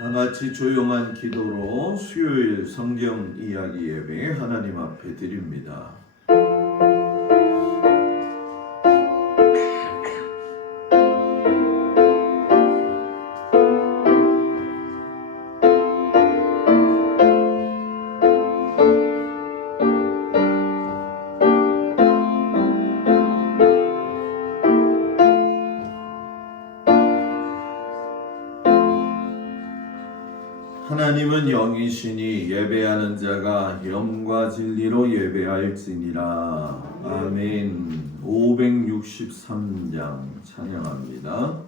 다같이 조용한 기도로 수요일 성경 이야기 예배 하나님 앞에 드립니다. 하나님은 영이시니 예배하는 자가 영과 진리로 예배할지니라. 아멘. 563장 찬양합니다.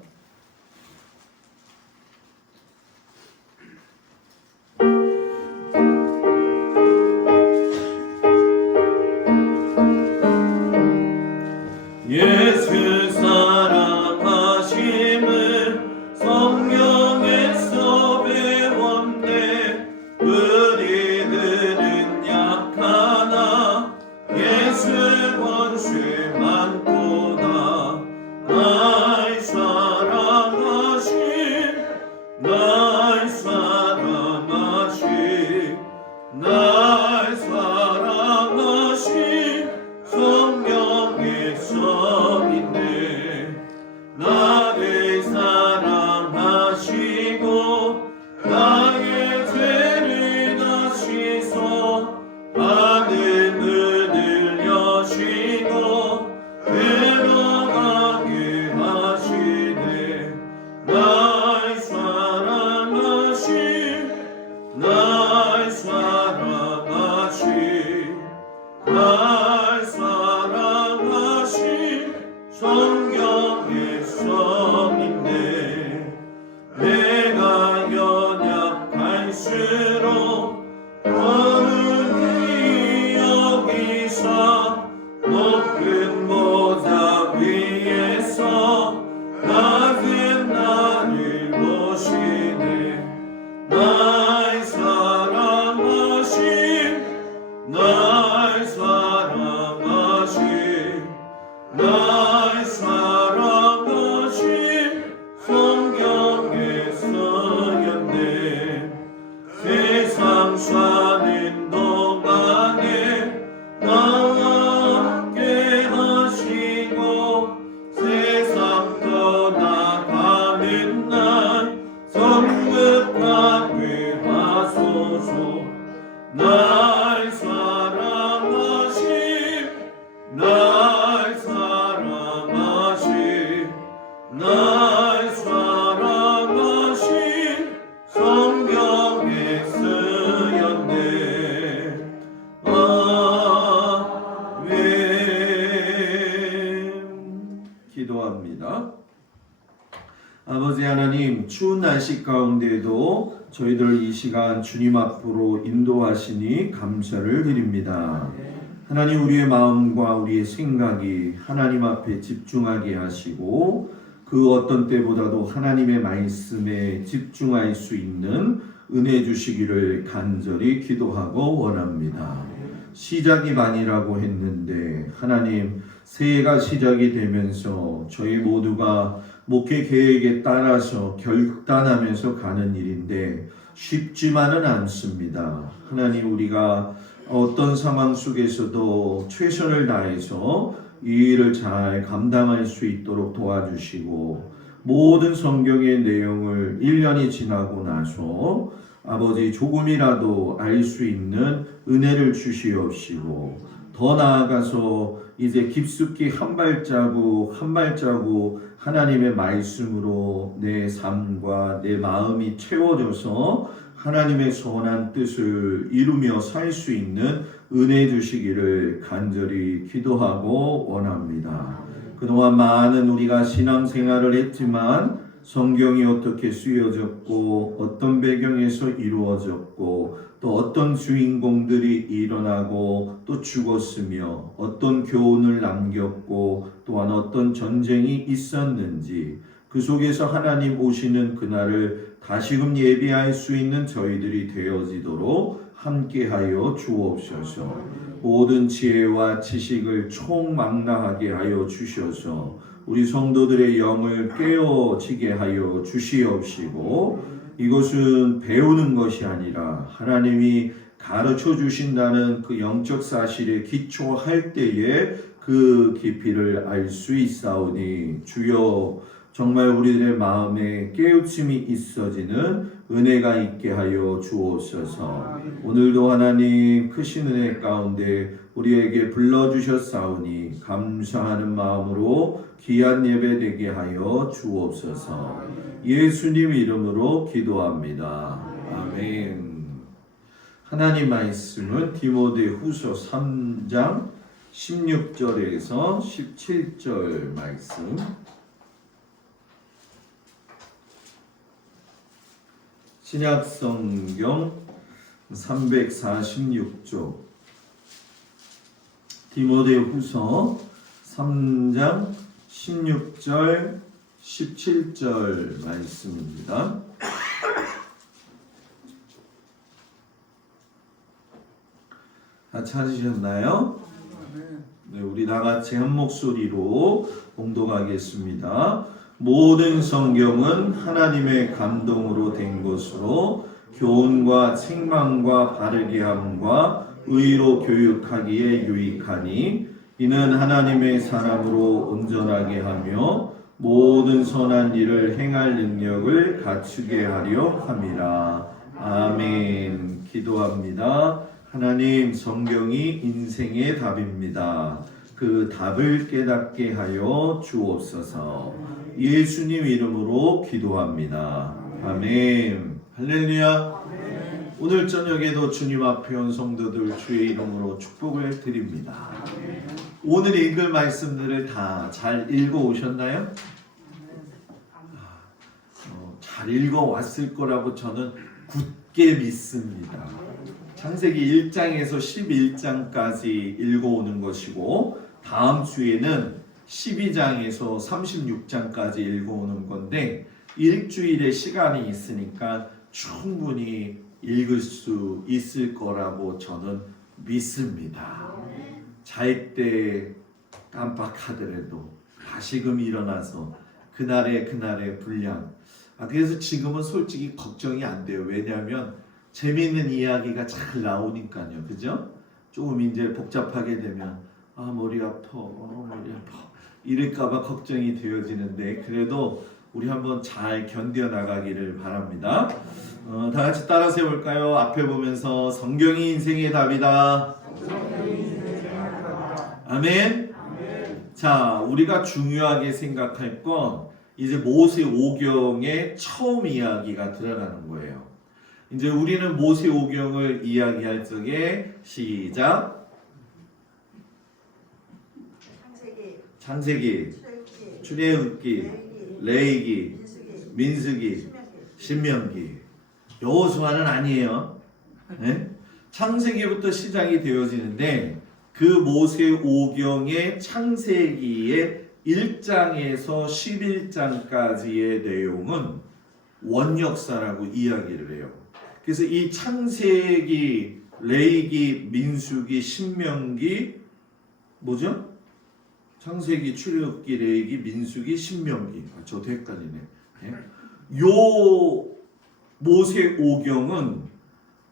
예수 사랑하심을 성경에서 배웠네. 우리들은 약하나 예수 권세 많도다. 날 사랑하심 날 사랑하심 날 사랑하심 성경에서 있네. 나를 사랑하시고 나의 죄를 다시소 하늘 문을 여시고 들어가게 하시네. 날 사랑하심 날 사랑하심 날 사랑하심 성경에서 있네. 내가 연약할수록 어른이 여기사 높은 보좌 위에서 낮은 나를 보시네. 날 사랑하심 날 사랑하심 날 사랑하심 성경에 쓰였네. 세상 사는 동안에 나와 함께 하시고 세상 떠나가는 날 성급하게 하소서. 날 사랑하심 날 사랑하심 날 사랑하심 성경에 쓰였네. 아멘. 기도합니다. 아버지 하나님, 추운 날씨 가운데도 저희들 이 시간 주님 앞으로 인도하시니 감사를 드립니다. 하나님, 우리의 마음과 우리의 생각이 하나님 앞에 집중하게 하시고 그 어떤 때보다도 하나님의 말씀에 집중할 수 있는 은혜 주시기를 간절히 기도하고 원합니다. 시작이 반이라고 했는데 하나님, 새해가 시작이 되면서 저희 모두가 목회 계획에 따라서 결단하면서 가는 일인데 쉽지만은 않습니다. 하나님, 우리가 어떤 상황 속에서도 최선을 다해서 이 일을 잘 감당할 수 있도록 도와주시고 모든 성경의 내용을 1년이 지나고 나서 아버지 조금이라도 알 수 있는 은혜를 주시옵시고 더 나아가서 이제 깊숙이 한 발자국 한 발자국 하나님의 말씀으로 내 삶과 내 마음이 채워져서 하나님의 선한 뜻을 이루며 살 수 있는 은혜 주시기를 간절히 기도하고 원합니다. 그동안 많은 우리가 신앙생활을 했지만 성경이 어떻게 쓰여졌고 어떤 배경에서 이루어졌고 또 어떤 주인공들이 일어나고 또 죽었으며 어떤 교훈을 남겼고 또한 어떤 전쟁이 있었는지 그 속에서 하나님 오시는 그날을 다시금 예비할 수 있는 저희들이 되어지도록 함께하여 주옵소서. 모든 지혜와 지식을 총망라하게 하여 주셔서 우리 성도들의 영을 깨어지게 하여 주시옵시고, 이것은 배우는 것이 아니라 하나님이 가르쳐 주신다는 그 영적 사실에 기초할 때에 그 깊이를 알 수 있사오니, 주여 정말 우리들의 마음에 깨우침이 있어지는 은혜가 있게 하여 주옵소서. 오늘도 하나님 크신 은혜 가운데 우리에게 불러주셨사오니 감사하는 마음으로 귀한 예배 되게 하여 주옵소서. 예수님 이름으로 기도합니다. 아멘. 하나님 말씀은 디모데후서 3장 16절에서 17절 말씀, 신약성경 346조 디모데후서 3장 16절 17절 말씀입니다. 다 찾으셨나요? 네, 우리 다같이 한 목소리로 봉독하겠습니다. 모든 성경은 하나님의 감동으로 된 것으로 교훈과 책망과 바르게 함과 의로 교육하기에 유익하니, 이는 하나님의 사람으로 온전하게 하며 모든 선한 일을 행할 능력을 갖추게 하려 함이라. 아멘. 기도합니다. 하나님, 성경이 인생의 답입니다. 그 답을 깨닫게 하여 주옵소서. 예수님 이름으로 기도합니다. 아멘. 할렐루야. 오늘 저녁에도 주님 앞에 온 성도들 주의 이름으로 축복을 드립니다. 오늘 읽을 말씀들을 다 잘 읽어 오셨나요? 잘 읽어 왔을 거라고 저는 굳게 믿습니다. 창세기 1장에서 11장까지 읽어오는 것이고, 다음 주에는 12장에서 36장까지 읽어오는 건데, 일주일의 시간이 있으니까 충분히 읽을 수 있을 거라고 저는 믿습니다. 잘 때 깜빡하더라도 다시금 일어나서 그날의 분량. 그래서 지금은 솔직히 걱정이 안 돼요. 왜냐하면 재미있는 이야기가 잘 나오니까요. 그죠? 조금 이제 복잡하게 되면 머리 아파 이럴까봐 걱정이 되어지는데, 그래도 우리 한번 잘 견뎌나가기를 바랍니다. 다 같이 따라서 해볼까요? 앞에 보면서 성경이 인생의 답이다. 아멘. 자, 우리가 중요하게 생각할 건 이제 모세오경의 처음 이야기가 들어가는 거예요. 이제 우리는 모세오경을 이야기할 적에 시작. 창세기, 출애굽기, 레위기, 민수기, 신명기. 여호수아는 아니에요. 네? 창세기부터 시작이 되어지는데, 그 모세오경의 창세기의 1장에서 11장까지의 내용은 원역사라고 이야기를 해요. 그래서 이 창세기, 레위기, 민수기, 신명기, 뭐죠? 창세기, 출애굽기, 레위기, 민수기, 신명기. 저도 헷갈리네. 요 모세오경은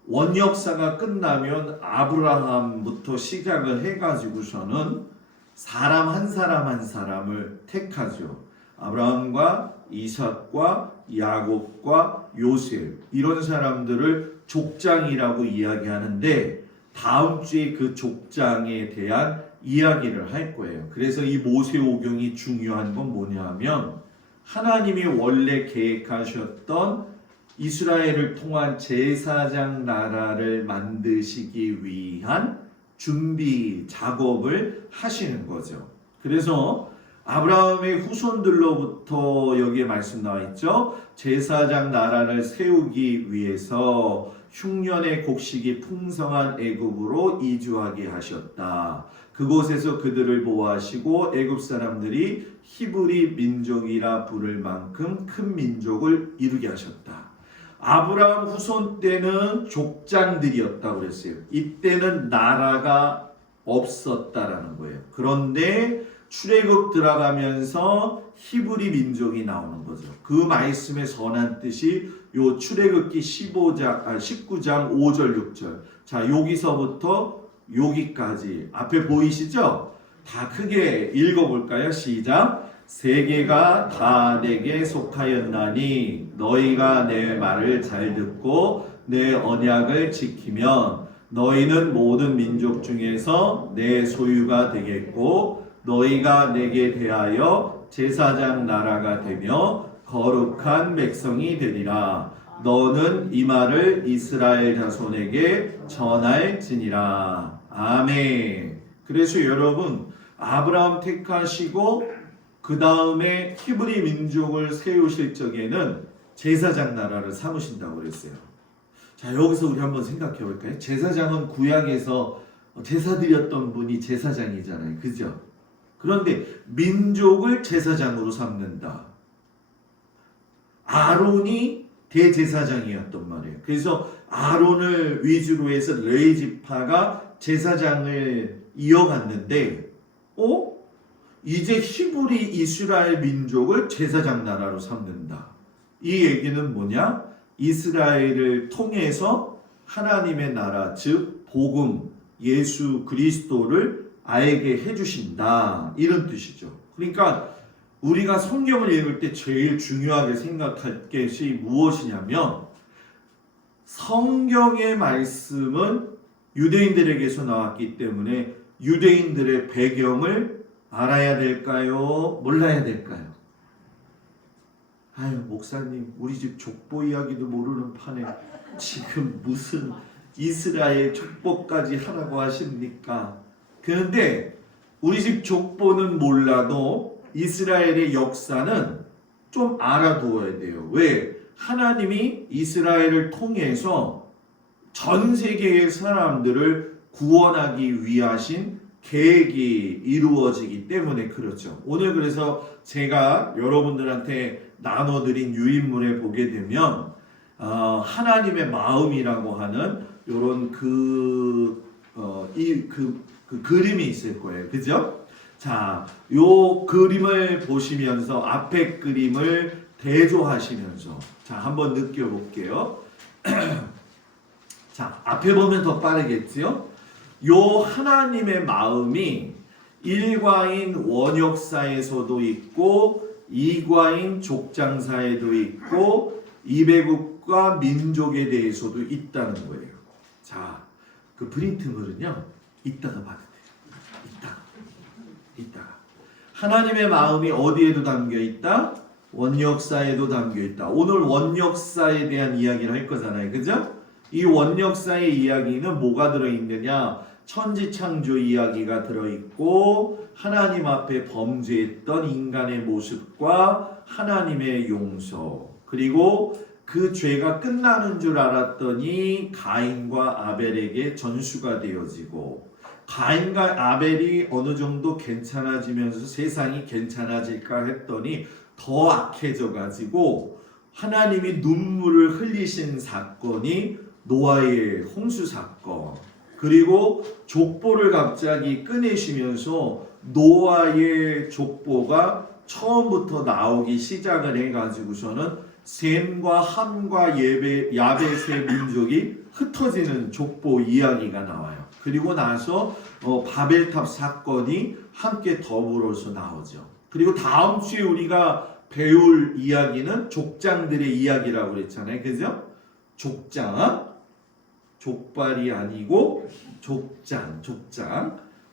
원역사가 끝나면 아브라함부터 시작을 해가지고서는 사람 한 사람을 택하죠. 아브라함과 이삭과 야곱과 요셉, 이런 사람들을 족장이라고 이야기하는데, 다음 주에 그 족장에 대한 이야기를 할 거예요. 그래서 이 모세오경이 중요한 건 뭐냐 하면, 하나님이 원래 계획하셨던 이스라엘을 통한 제사장 나라를 만드시기 위한 준비 작업을 하시는 거죠. 그래서 아브라함의 후손들로부터 여기에 말씀 나와 있죠. 제사장 나라를 세우기 위해서 흉년의 곡식이 풍성한 애굽으로 이주하게 하셨다. 그곳에서 그들을 보호하시고 애굽 사람들이 히브리 민족이라 부를 만큼 큰 민족을 이루게 하셨다. 아브라함 후손 때는 족장들이었다고 그랬어요. 이때는 나라가 없었다라는 거예요. 그런데 출애굽 들어가면서 히브리 민족이 나오는 거죠. 그 말씀의 선한 뜻이 요 출애굽기 19장 5절 6절. 자, 여기서부터 여기까지 앞에 보이시죠? 다 크게 읽어볼까요? 시작. 세계가 다 내게 속하였나니 너희가 내 말을 잘 듣고 내 언약을 지키면 너희는 모든 민족 중에서 내 소유가 되겠고 너희가 내게 대하여 제사장 나라가 되며 거룩한 백성이 되리라. 너는 이 말을 이스라엘 자손에게 전할지니라. 아멘. 그래서 여러분, 아브라함 택하시고 그 다음에 히브리 민족을 세우실 적에는 제사장 나라를 삼으신다고 그랬어요. 자, 여기서 우리 한번 생각해 볼까요? 제사장은 구약에서 제사 드렸던 분이 제사장이잖아요. 그죠? 그런데 민족을 제사장으로 삼는다. 아론이 대제사장이었단 말이에요. 그래서 아론을 위주로 해서 레위 지파가 제사장을 이어갔는데, 이제 히브리 이스라엘 민족을 제사장 나라로 삼는다. 이 얘기는 뭐냐? 이스라엘을 통해서 하나님의 나라, 즉 복음, 예수 그리스도를 알게 해주신다. 이런 뜻이죠. 그러니까 우리가 성경을 읽을 때 제일 중요하게 생각할 것이 무엇이냐면, 성경의 말씀은 유대인들에게서 나왔기 때문에 유대인들의 배경을 알아야 될까요? 몰라야 될까요? 아유, 목사님, 우리 집 족보 이야기도 모르는 판에 지금 무슨 이스라엘 족보까지 하라고 하십니까? 그런데 우리 집 족보는 몰라도 이스라엘의 역사는 좀 알아두어야 돼요. 왜? 하나님이 이스라엘을 통해서 전 세계의 사람들을 구원하기 위하신 계획이 이루어지기 때문에 그렇죠. 오늘 그래서 제가 여러분들한테 나눠드린 유인물에 보게 되면 하나님의 마음이라고 하는 이런 그림이 있을 거예요. 그죠? 자, 요 그림을 보시면서 앞에 그림을 대조하시면서 자, 한번 느껴볼게요. 자, 앞에 보면 더 빠르겠지요? 요 하나님의 마음이 일과인 원역사에서도 있고 이과인 족장사에도 있고 이베국과 민족에 대해서도 있다는 거예요. 자, 그 프린트물은요, 이따가 봐도 돼요. 이따가. 하나님의 마음이 어디에도 담겨 있다? 원역사에도 담겨 있다. 오늘 원역사에 대한 이야기를 할 거잖아요. 그죠? 이 원역사의 이야기는 뭐가 들어있느냐? 천지창조 이야기가 들어있고 하나님 앞에 범죄했던 인간의 모습과 하나님의 용서, 그리고 그 죄가 끝나는 줄 알았더니 가인과 아벨에게 전수가 되어지고, 가인과 아벨이 어느 정도 괜찮아지면서 세상이 괜찮아질까 했더니 더 악해져 가지고 하나님이 눈물을 흘리신 사건이 노아의 홍수 사건, 그리고 족보를 갑자기 꺼내시면서 노아의 족보가 처음부터 나오기 시작을 해가지고서는 셈과 함과 야벳의 민족이 흩어지는 족보 이야기가 나와요. 그리고 나서 바벨탑 사건이 함께 더불어서 나오죠. 그리고 다음 주에 우리가 배울 이야기는 족장들의 이야기라고 그랬잖아요. 그죠? 족장, 족발이 아니고 족장.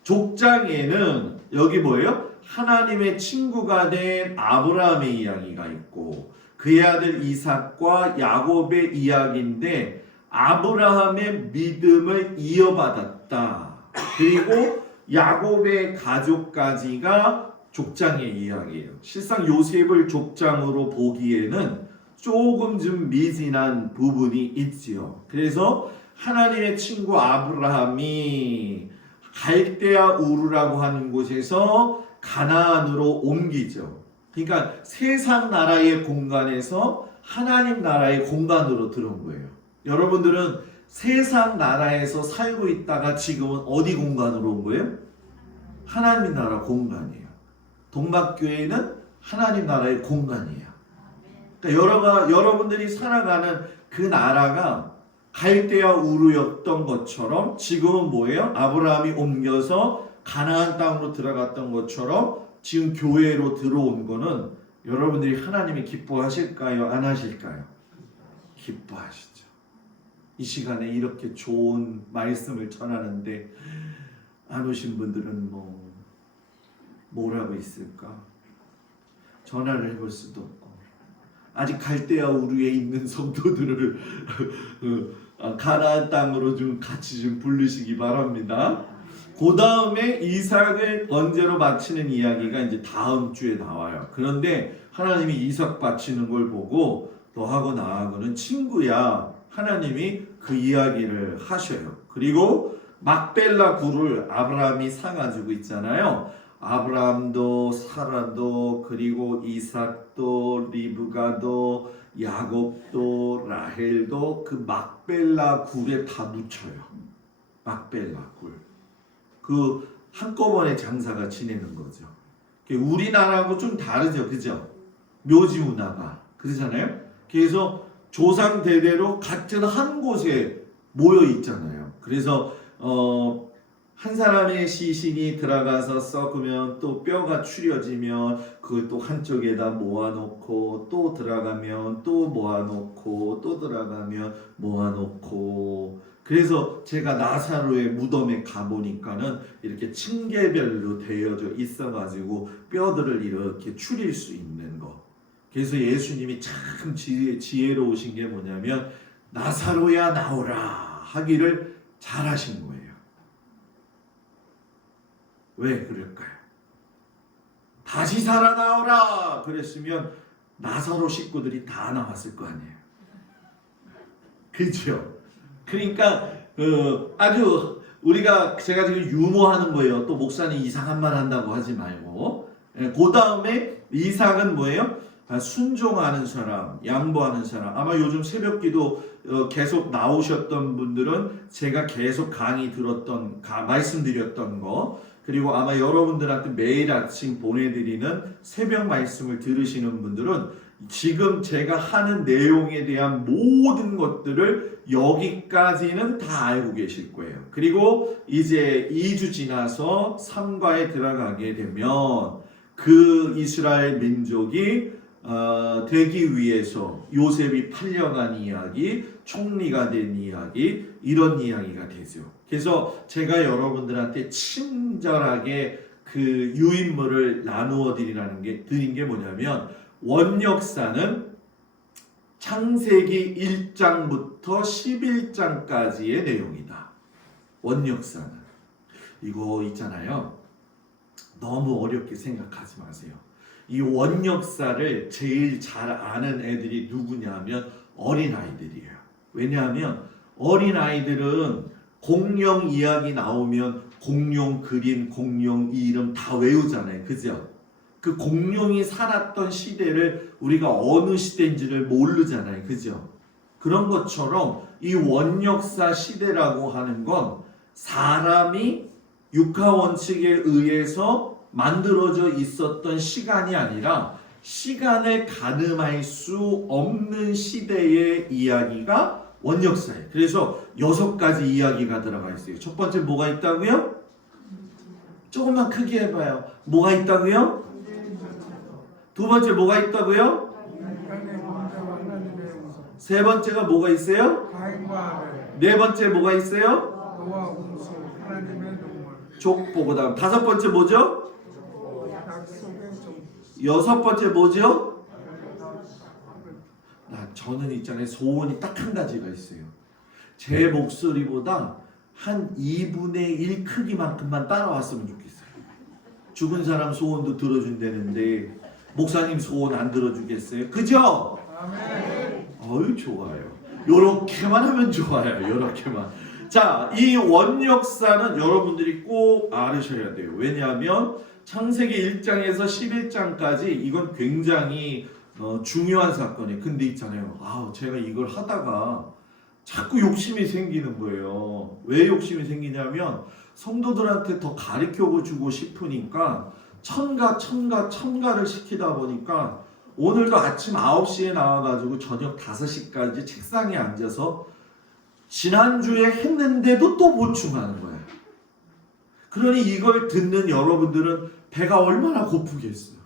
족장에는 여기 뭐예요? 하나님의 친구가 된 아브라함의 이야기가 있고 그의 아들 이삭과 야곱의 이야기인데, 아브라함의 믿음을 이어받았다. 그리고 야곱의 가족까지가 족장의 이야기예요. 실상 요셉을 족장으로 보기에는 조금 좀 미진한 부분이 있지요. 그래서 하나님의 친구 아브라함이 갈대아 우르라고 하는 곳에서 가나안으로 옮기죠. 그러니까 세상 나라의 공간에서 하나님 나라의 공간으로 들어온 거예요. 여러분들은 세상 나라에서 살고 있다가 지금은 어디 공간으로 온 거예요? 하나님 나라 공간이에요. 동막교회는 하나님 나라의 공간이에요. 그러니까 여러분들이 살아가는 그 나라가 갈대아 우르였던 것처럼 지금은 뭐예요? 아브라함이 옮겨서 가나안 땅으로 들어갔던 것처럼 지금 교회로 들어온 거는 여러분들이 하나님이 기뻐하실까요? 안 하실까요? 기뻐하시죠. 이 시간에 이렇게 좋은 말씀을 전하는데 안 오신 분들은 뭐라고 있을까? 전화를 해볼 수도 없고 아직 갈대아 우르에 있는 성도들을 가나안 땅으로 좀 같이 좀 부르시기 바랍니다. 그 다음에 이삭을 번제로 바치는 이야기가 이제 다음 주에 나와요. 그런데 하나님이 이삭 바치는 걸 보고 너하고 나하고는 친구야. 하나님이 그 이야기를 하셔요. 그리고 막벨라 굴을 아브라함이 사가지고 있잖아요. 아브라함도 사라도 그리고 이삭도 리브가도 야곱도 라헬도 그 막벨라 굴에 다 묻혀요. 막벨라 굴. 그 한꺼번에 장사가 지내는 거죠. 우리나라하고 좀 다르죠, 그죠? 묘지 문화가 그러잖아요. 그래서 조상 대대로 같은 한 곳에 모여 있잖아요. 그래서 한 사람의 시신이 들어가서 썩으면 또 뼈가 추려지면 그걸 또 한쪽에다 모아놓고 또 들어가면 또 모아놓고 또 들어가면 모아놓고 그래서 제가 나사로의 무덤에 가보니까는 이렇게 층계별로 되어져 있어가지고 뼈들을 이렇게 추릴 수 있는 거. 그래서 예수님이 참 지혜로우신 게 뭐냐면 나사로야 나오라 하기를 잘하신 거예요. 왜 그럴까요? 다시 살아나오라 그랬으면 나사로 식구들이 다 나왔을 거 아니에요. 그렇죠? 그러니까 아주 제가 지금 유머하는 거예요. 또 목사님 이상한 말 한다고 하지 말고. 그 다음에 이삭은 뭐예요? 순종하는 사람, 양보하는 사람. 아마 요즘 새벽기도 계속 나오셨던 분들은 제가 계속 강의 들었던 말씀드렸던 거 그리고 아마 여러분들한테 매일 아침 보내드리는 새벽 말씀을 들으시는 분들은 지금 제가 하는 내용에 대한 모든 것들을 여기까지는 다 알고 계실 거예요. 그리고 이제 2주 지나서 3과에 들어가게 되면 그 이스라엘 민족이 되기 위해서 요셉이 팔려간 이야기, 총리가 된 이야기 이런 이야기가 되죠. 그래서 제가 여러분들한테 친절하게 그 유인물을 나누어 드린 게 뭐냐면 원역사는 창세기 1장부터 11장까지의 내용이다. 원역사는 이거 있잖아요. 너무 어렵게 생각하지 마세요. 이 원역사를 제일 잘 아는 애들이 누구냐면 어린아이들이에요. 왜냐하면 어린아이들은 공룡 이야기 나오면 공룡 그림, 공룡 이름 다 외우잖아요. 그죠? 그 공룡이 살았던 시대를 우리가 어느 시대인지를 모르잖아요. 그죠? 그런 것처럼 이 원역사 시대라고 하는 건 사람이 육하원칙에 의해서 만들어져 있었던 시간이 아니라 시간을 가늠할 수 없는 시대의 이야기가 원역사예요. 그래서 6가지 이야기가 들어가 있어요. 첫 번째 뭐가 있다고요? 조금만 크게 해봐요. 뭐가 있다고요? 두 번째 뭐가 있다고요? 세 번째가 뭐가 있어요? 네 번째 뭐가 있어요? 족보. 그다음 5번째 뭐죠? 6번째 뭐죠? 저는 있잖아요. 소원이 딱 한 가지가 있어요. 제 목소리보다 한 2분의 1 크기만큼만 따라왔으면 좋겠어요. 죽은 사람 소원도 들어준다는데 목사님 소원 안 들어주겠어요? 그죠? 어유 좋아요. 요렇게만 하면 좋아요. 요렇게만. 자, 이 원역사는 여러분들이 꼭 알으셔야 돼요. 왜냐하면 창세기 1장에서 11장까지 이건 굉장히 중요한 사건이에요. 근데 있잖아요. 제가 이걸 하다가 자꾸 욕심이 생기는 거예요. 왜 욕심이 생기냐면 성도들한테 더 가르쳐 주고 싶으니까 첨가를 시키다 보니까 오늘도 아침 9시에 나와가지고 저녁 5시까지 책상에 앉아서 지난주에 했는데도 또 보충하는 거예요. 그러니 이걸 듣는 여러분들은 배가 얼마나 고프겠어요.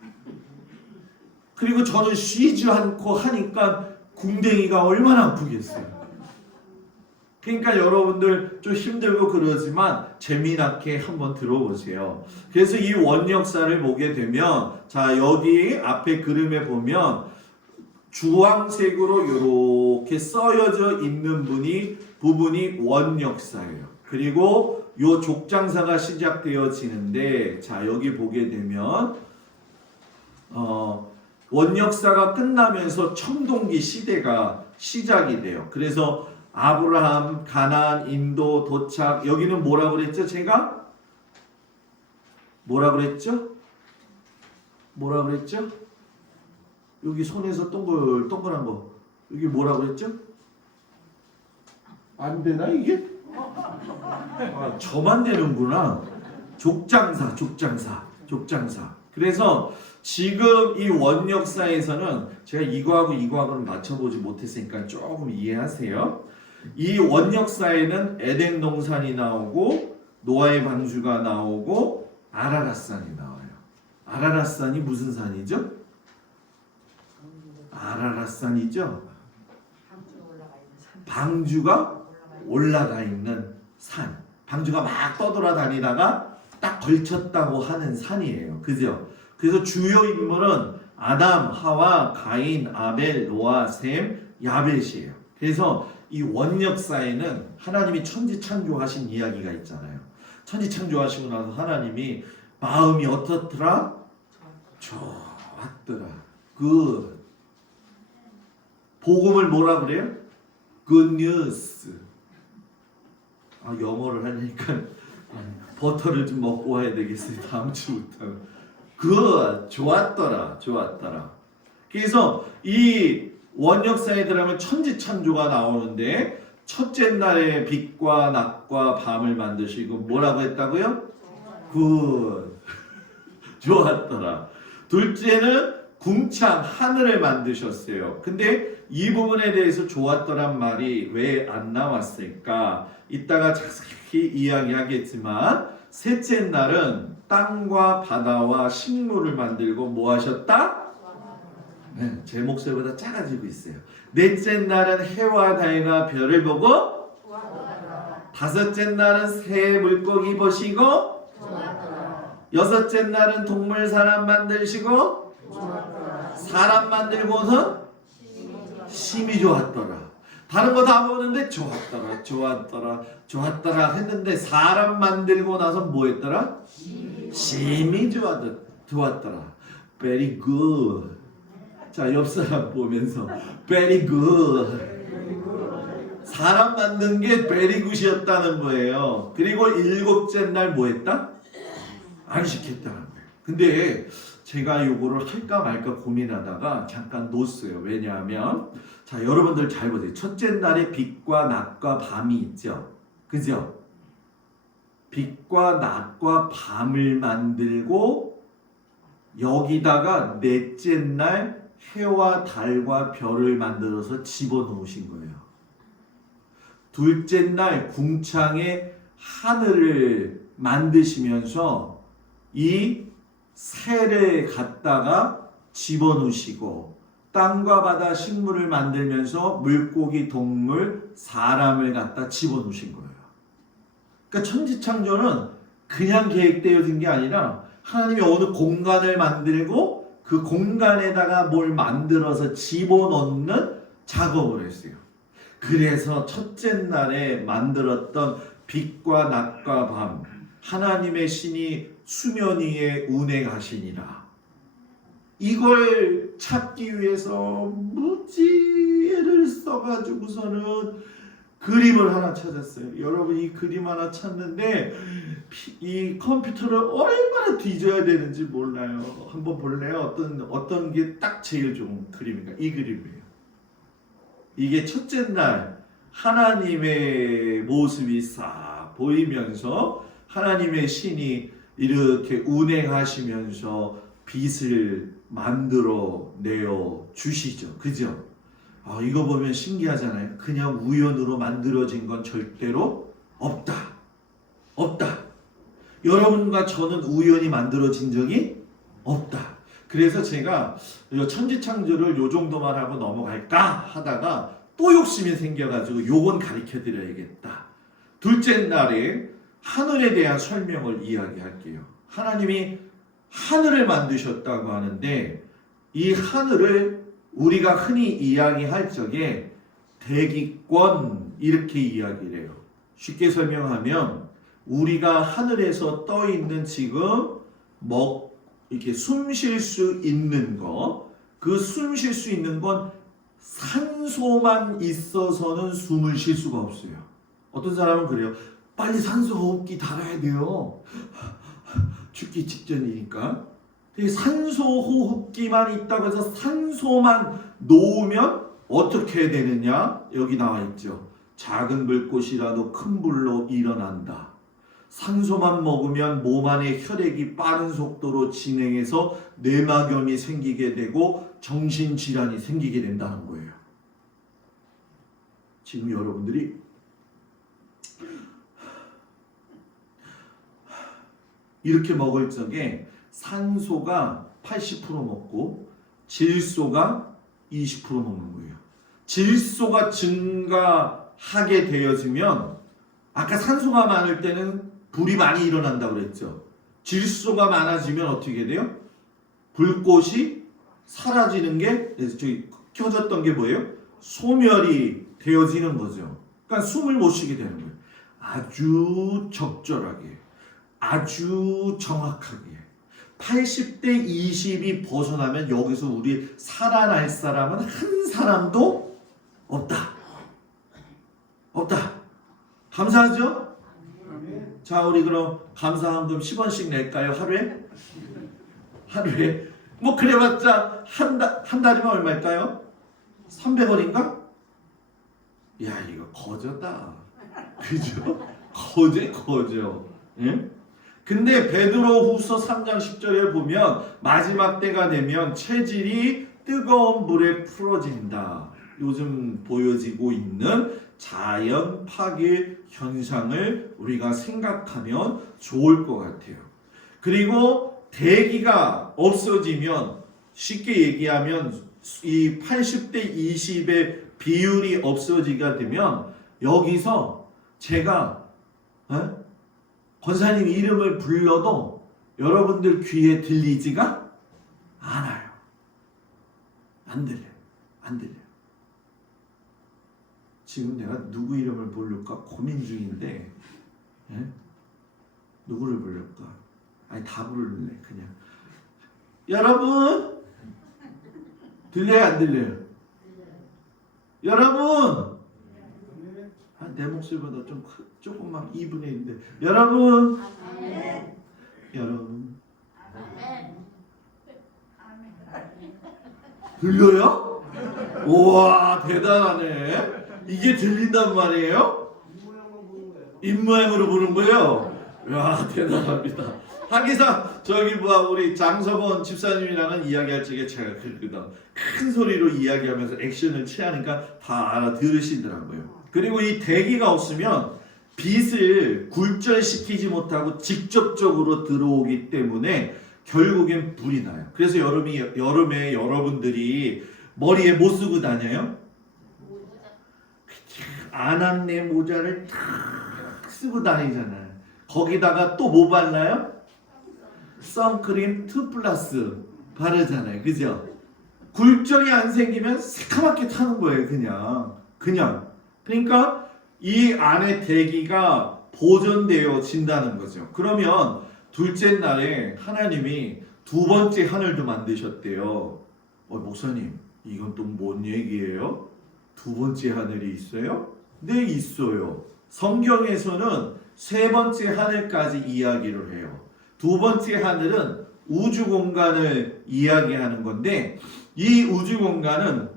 그리고 저는 쉬지 않고 하니까 궁뎅이가 얼마나 아프겠어요. 그러니까 여러분들 좀 힘들고 그러지만 재미나게 한번 들어보세요. 그래서 이 원역사를 보게 되면 자 여기 앞에 그림에 보면 주황색으로 이렇게 써여져 있는 부분이 원역사예요. 그리고 요 족장사가 시작되어지는데 자 여기 보게 되면 원역사가 끝나면서 청동기 시대가 시작이 돼요. 그래서 아브라함, 가나안, 인도 도착. 여기는 뭐라고 그랬죠? 제가 뭐라고 그랬죠? 여기 손에서 동글동글한 거 여기 뭐라고 그랬죠? 안 되나 이게? 저만 되는구나. 족장사. 그래서 지금 이 원역사에서는 제가 이거하고는 맞춰보지 못했으니까 조금 이해하세요. 이 원역사에는 에덴 동산이 나오고 노아의 방주가 나오고 아라랏산이 나와요. 아라랏산이 무슨 산이죠? 아라랏산이죠. 방주가 올라가 있는 산. 방주가 막 떠돌아다니다가 딱 걸쳤다고 하는 산이에요. 그죠? 그래서 주요 인물은 아담, 하와, 가인, 아벨, 노아, 셈, 야벳이에요. 그래서 이 원역사에는 하나님이 천지창조하신 이야기가 있잖아요. 천지창조하시고 나서 하나님이 마음이 어떻더라? 좋았더라. 그 복음을 뭐라 그래요? Good news. 영어를 하니까 버터를 좀 먹고 와야 되겠어요. 다음 주부터. 좋았더라. 그래서 이 원역사에 들어가면 천지창조가 나오는데 첫째 날에 빛과 낮과 밤을 만드시고 뭐라고 했다고요? 좋았더라. 둘째는 궁창 하늘을 만드셨어요. 근데 이 부분에 대해서 좋았더란 말이 왜 안 나왔을까? 이따가 자세히 이야기하겠지만 셋째 날은 땅과 바다와 식물을 만들고 뭐 하셨다? 네, 제 목소리보다 작아지고 있어요. 넷째 날은 해와 달과 별을 보고 다섯째 날은 새 물고기 보시고 여섯째 날은 동물 사람 만드시고 사람 만들고서 심히 좋았더라. 다른 거 다 보는데 좋았더라 했는데 사람 만들고 나서 뭐 했더라? 심히 좋았더라. Very good. 자, 옆 사람 보면서 very good. 사람 만든 게 very good이었다는 거예요. 그리고 일곱째 날 뭐 했다? 안식했다는 거예요. 근데 제가 요거를 할까 말까 고민하다가 잠깐 놓았어요. 왜냐하면 자, 여러분들 잘 보세요. 첫째 날에 빛과 낮과 밤이 있죠. 그죠? 빛과 낮과 밤을 만들고 여기다가 넷째 날 해와 달과 별을 만들어서 집어넣으신 거예요. 둘째 날 궁창에 하늘을 만드시면서 이 새를 갖다가 집어넣으시고 땅과 바다 식물을 만들면서 물고기, 동물, 사람을 갖다 집어넣으신 거예요. 그러니까 천지창조는 그냥 계획되어진 게 아니라 하나님이 어느 공간을 만들고 그 공간에다가 뭘 만들어서 집어넣는 작업을 했어요. 그래서 첫째 날에 만들었던 빛과 낮과 밤, 하나님의 신이 수면 위에 운행하시니라. 이걸 찾기 위해서 무지 애를 써가지고서는 그림을 하나 찾았어요. 여러분 이 그림 하나 찾는데 이 컴퓨터를 얼마나 뒤져야 되는지 몰라요. 한번 볼래요? 어떤 게 딱 제일 좋은 그림인가? 이 그림이에요. 이게 첫째 날 하나님의 모습이 싹 보이면서 하나님의 신이 이렇게 운행하시면서 빛을 만들어 내어 주시죠. 그죠? 이거 보면 신기하잖아요. 그냥 우연으로 만들어진 건 절대로 없다. 없다. 여러분과 저는 우연히 만들어진 적이 없다. 그래서 제가 천지창조를 요 정도만 하고 넘어갈까 하다가 또 욕심이 생겨가지고 요건 가르쳐 드려야겠다. 둘째 날에 하늘에 대한 설명을 이야기할게요. 하나님이 하늘을 만드셨다고 하는데 이 하늘을 우리가 흔히 이야기할 적에 대기권 이렇게 이야기를 해요. 쉽게 설명하면 우리가 하늘에서 떠 있는 지금 이렇게 숨 쉴 수 있는 거, 그 숨 쉴 수 있는 건 산소만 있어서는 숨을 쉴 수가 없어요. 어떤 사람은 그래요. 빨리 산소 호흡기 달아야 돼요. 죽기 직전이니까. 산소 호흡기만 있다고 해서 산소만 놓으면 어떻게 되느냐? 여기 나와 있죠. 작은 불꽃이라도 큰 불로 일어난다. 산소만 먹으면 몸 안에 혈액이 빠른 속도로 진행해서 뇌막염이 생기게 되고 정신질환이 생기게 된다는 거예요. 지금 여러분들이 이렇게 먹을 적에 산소가 80% 먹고 질소가 20% 먹는 거예요. 질소가 증가하게 되어지면 아까 산소가 많을 때는 불이 많이 일어난다고 그랬죠. 질소가 많아지면 어떻게 돼요? 불꽃이 사라지는 게 저기 켜졌던 게 뭐예요? 소멸이 되어지는 거죠. 그러니까 숨을 못 쉬게 되는 거예요. 아주 적절하게, 아주 정확하게 80대 20이 벗어나면 여기서 우리 살아날 사람은 한 사람도 없다. 없다. 감사하죠? 자, 우리 그럼 감사한금 10원씩 낼까요? 하루에? 하루에? 뭐 그래봤자 한 달이면 얼마일까요? 300원인가? 야, 이거 거저다. 그죠? 거저. 응? 근데 베드로후서 3장 10절에 보면 마지막 때가 되면 체질이 뜨거운 물에 풀어진다. 요즘 보여지고 있는 자연 파괴 현상을 우리가 생각하면 좋을 것 같아요. 그리고 대기가 없어지면 쉽게 얘기하면 이 80대 20의 비율이 없어지게 되면 여기서 제가 권사님 이름을 불러도 여러분들 귀에 들리지가 않아요. 안 들려요. 지금 내가 누구 이름을 부를까 고민 중인데 누구를 부를까? 아니 다 부를래 그냥. 여러분 들려요 안 들려요? 여러분 내 목소리보다 좀 조금만 2분의 1인데 여러분 여러분 들려요? 우와 대단하네. 이게 들린단 말이에요? 입모양으로 부른 거예요? 와 대단합니다. 하기사 저기 우리 장석원 집사님이랑은 이야기할 적에 제가 그러거든. 큰 소리로 이야기하면서 액션을 취하니까 다 알아들으시더라고요. 그리고 이 대기가 없으면 빛을 굴절시키지 못하고 직접적으로 들어오기 때문에 결국엔 불이 나요. 그래서 여름에 여러분들이 머리에 뭐 쓰고 다녀요? 안악내 모자를 탁 쓰고 다니잖아요. 거기다가 또 뭐 발라요? 선크림 2+ 바르잖아요. 그죠? 굴절이 안 생기면 새카맣게 타는 거예요. 그냥. 그러니까 이 안에 대기가 보존되어진다는 거죠. 그러면 둘째 날에 하나님이 두 번째 하늘도 만드셨대요. 목사님 이건 또 뭔 얘기예요? 두 번째 하늘이 있어요? 네, 있어요. 성경에서는 세 번째 하늘까지 이야기를 해요. 두 번째 하늘은 우주 공간을 이야기하는 건데, 이 우주 공간은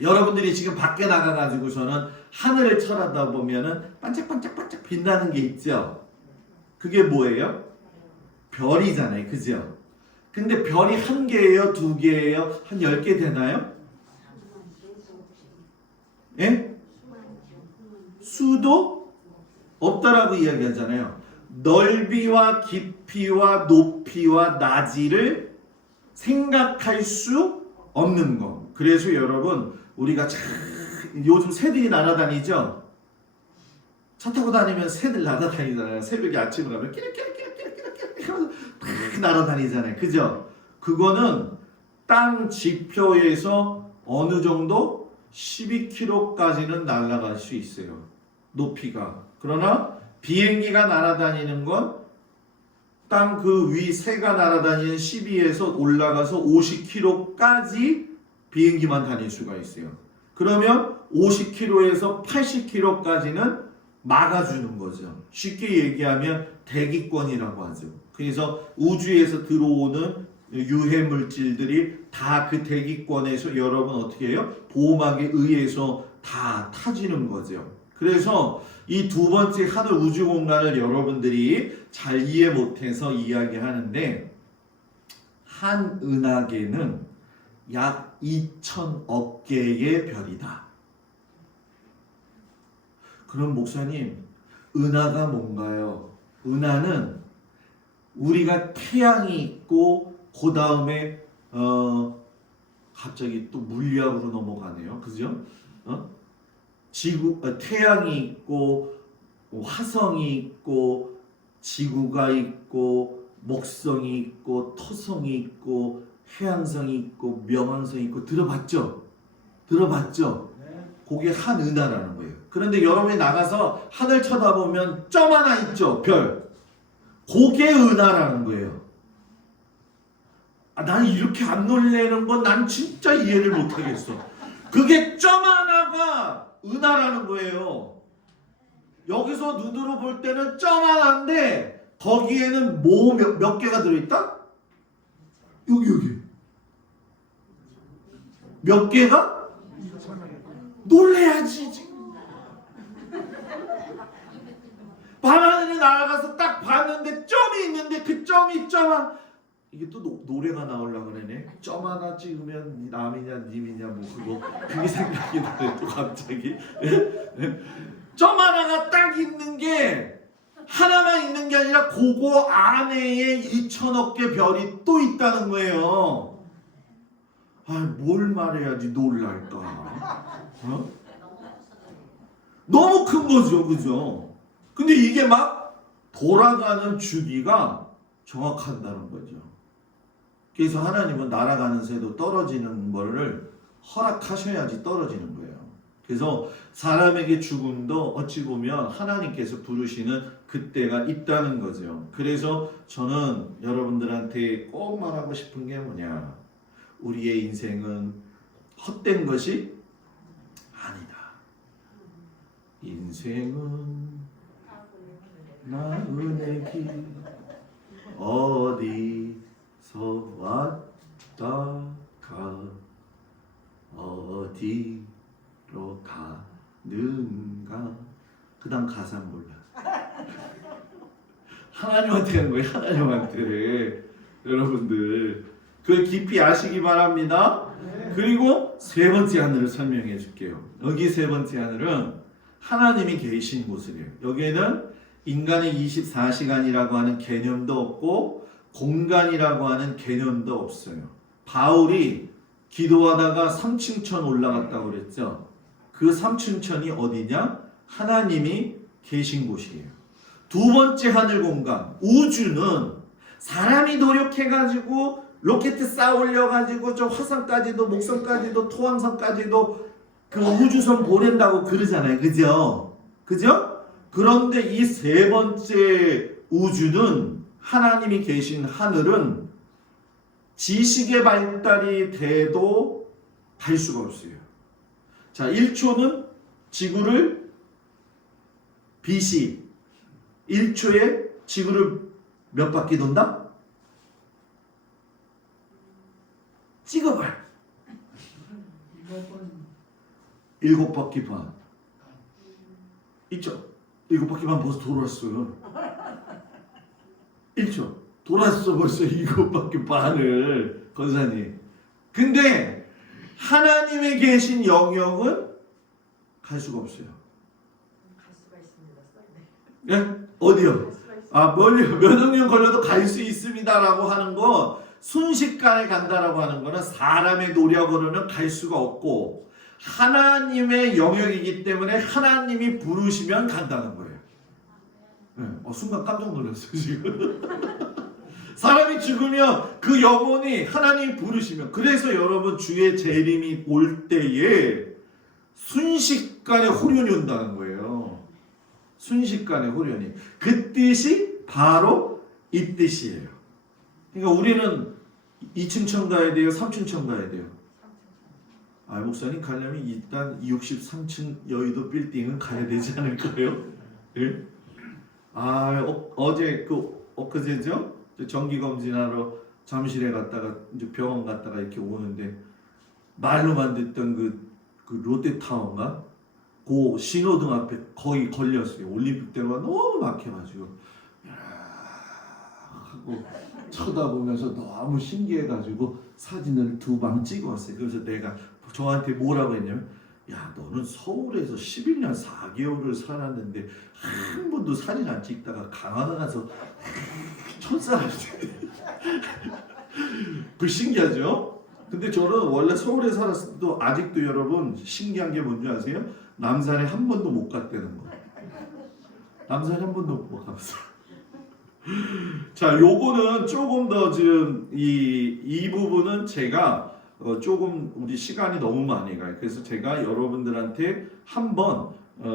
여러분들이 지금 밖에 나가가지고서는 하늘을 쳐다보면은 반짝반짝반짝 빛나는 게 있죠. 그게 뭐예요? 별이잖아요. 그죠? 근데 별이 한 개예요? 두 개예요? 한 10개 되나요? 예? 수도 없다라고 이야기하잖아요. 넓이와 깊이와 높이와 낮이를 생각할 수 없는 거. 그래서 여러분, 우리가 요즘 새들이 날아다니죠? 차 타고 다니면 새들 날아다니잖아요. 새벽에 아침에 가면 끼리끼리끼리끼리끼리 하면서 막 날아다니잖아요. 그죠? 그거는 땅 지표에서 어느 정도 12km까지는 날아갈 수 있어요. 높이가. 그러나 비행기가 날아다니는 건 땅 그 위 새가 날아다니는 12에서 올라가서 50km까지 비행기만 다닐 수가 있어요. 그러면 50km에서 80km까지는 막아주는 거죠. 쉽게 얘기하면 대기권이라고 하죠. 그래서 우주에서 들어오는 유해 물질들이 다 그 대기권에서 여러분 어떻게 해요? 보호막에 의해서 다 타지는 거죠. 그래서 이 두 번째 하늘 우주 공간을 여러분들이 잘 이해 못해서 이야기하는데, 한 은하계는 약 2천억 개의 별이다. 그럼 목사님, 은하가 뭔가요? 은하는 우리가 태양이 있고 그 다음에 갑자기 또 물리학으로 넘어가네요. 그죠? 태양이 있고 화성이 있고 지구가 있고 목성이 있고 토성이 있고 해왕성이 있고 명왕성이 있고 들어봤죠? 들어봤죠? 그게 한 은하라는 거예요. 그런데 여러분이 나가서 하늘 쳐다보면 점 하나 있죠? 별. 그게 은하라는 거예요. 난 이렇게 안 놀래는 건 난 진짜 이해를 못하겠어. 그게 점 하나가 은하라는 거예요. 여기서 눈으로 볼 때는 점 하나인데 거기에는 뭐 몇 개가 들어있다? 여기 몇 개가? 놀래야지 지금. 밤하늘에 날아가서 딱 봤는데 점이 있는데 그 점이 점 이게 또 노래가 나오려고 그러네. 점 하나 찍으면 남이냐 님이냐 뭐 그게 생각이 나네 또 갑자기. 점 하나가 딱 있는 게 하나만 있는 게 아니라 그거 안에 2천억 개 별이 또 있다는 거예요. 뭘 말해야지 놀랄까? 너무 큰 거죠, 그죠? 근데 이게 막 돌아가는 주기가 정확하다는 거죠. 그래서 하나님은 날아가는 새도 떨어지는 거를 허락하셔야지 떨어지는 거예요. 그래서 사람에게 죽음도 어찌 보면 하나님께서 부르시는 그때가 있다는 거죠. 그래서 저는 여러분들한테 꼭 말하고 싶은 게 뭐냐, 우리의 인생은 헛된 것이 아니다. 인생은 나은의 길 어디서 왔다가 어디로 가는가. 그 다음 가사는 몰라. 하나님한테 한 거예요. 하나님한테. 여러분들 그 깊이 아시기 바랍니다. 그리고 세 번째 하늘을 설명해 줄게요. 여기 세 번째 하늘은 하나님이 계신 곳이에요. 여기에는 인간의 24시간이라고 하는 개념도 없고 공간이라고 하는 개념도 없어요. 바울이 기도하다가 3층천 올라갔다고 그랬죠. 그 3층천이 어디냐? 하나님이 계신 곳이에요. 두 번째 하늘 공간, 우주는 사람이 노력해가지고 로켓 쌓아 올려가지고 저 화성까지도 목성까지도 토왕성까지도 그 우주선 보낸다고 그러잖아요. 그죠? 그죠? 그런데 이 세 번째 우주는, 하나님이 계신 하늘은 지식의 발달이 돼도 갈 수가 없어요. 자, 1초는 지구를 빛이 1초에 지구를 몇 바퀴 돈다? 찍어봐요. 7바퀴 반. 있죠? 7바퀴 반 벌써 돌았어요. 1초. 돌았어 벌써 7바퀴 반을 권사님. 근데 하나님에 계신 영역은 갈 수가 없어요. 갈 수가 있습니다. 예? 어디요? 갈 수가 있습니다. 아, 멀리 몇억 년 걸려도 갈 수 있습니다라고 하는 거, 순식간에 간다라고 하는 거는 사람의 노력으로는 갈 수가 없고 하나님의 영역이기 때문에 하나님이 부르시면 간다는 거예요. 네, 순간 깜짝 놀랐어요 지금. 사람이 죽으면 그 영혼이 하나님이 부르시면, 그래서 여러분 주의 재림이 올 때에 순식간에 호련이 온다는 거예요. 순식간에 호련이. 그 뜻이 바로 이 뜻이에요. 그러니까 우리는 2층천 가야 돼요? 3층천 가야 돼요? 아, 목사님 가려면 일단 63층 여의도 빌딩은 가야 되지 않을까요? 예? 아, 어제 엊그제죠? 정기검진하러 잠실에 갔다가 이제 병원 갔다가 이렇게 오는데 말로만 듣던 그 롯데타워인가? 그 신호등 앞에 거의 걸렸어요. 올림픽대로가 너무 막혀가지고 하고 쳐다보면서 너무 신기해가지고 사진을 2방 찍어왔어요. 그래서 내가 저한테 뭐라고 했냐면, 야, 너는 서울에서 11년 4개월을 살았는데 한 번도 사진 안 찍다가 강화도 가서 천사한테 그 신기하죠? 근데 저는 원래 서울에 살았을 때도 아직도 여러분 신기한 게 뭔지 아세요? 남산에 한 번도 못 갔다는 거. 남산에 한 번도 못 갔어. 자, 요거는 조금 더 지금 이 부분은 제가 조금 우리 시간이 너무 많이 가요. 그래서 제가 여러분들한테 한번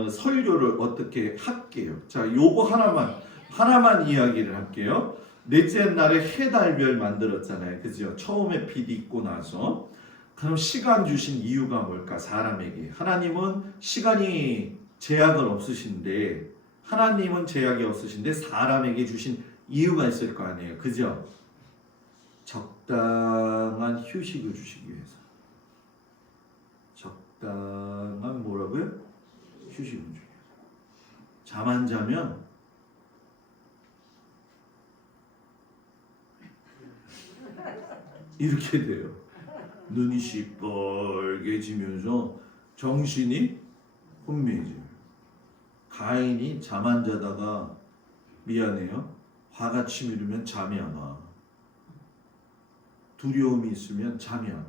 설교를 어떻게 할게요. 자, 요거 하나만 이야기를 할게요. 넷째 날에 해달별 만들었잖아요. 그죠? 처음에 빛 있고 나서. 그럼 시간 주신 이유가 뭘까? 사람에게. 하나님은 시간이 제약은 없으신데, 하나님은 제약이 없으신데 사람에게 주신 이유가 있을 거 아니에요. 그죠? 적당한 휴식을 주시기 위해서. 적당한 뭐라고요? 휴식을 주기 위해서. 잠 안 자면 이렇게 돼요. 눈이 시뻘개지면서 정신이 혼미해져요. 가인이 잠 안 자다가 미안해요. 화가 치밀으면 잠이 안 와. 두려움이 있으면 잠이 안 와.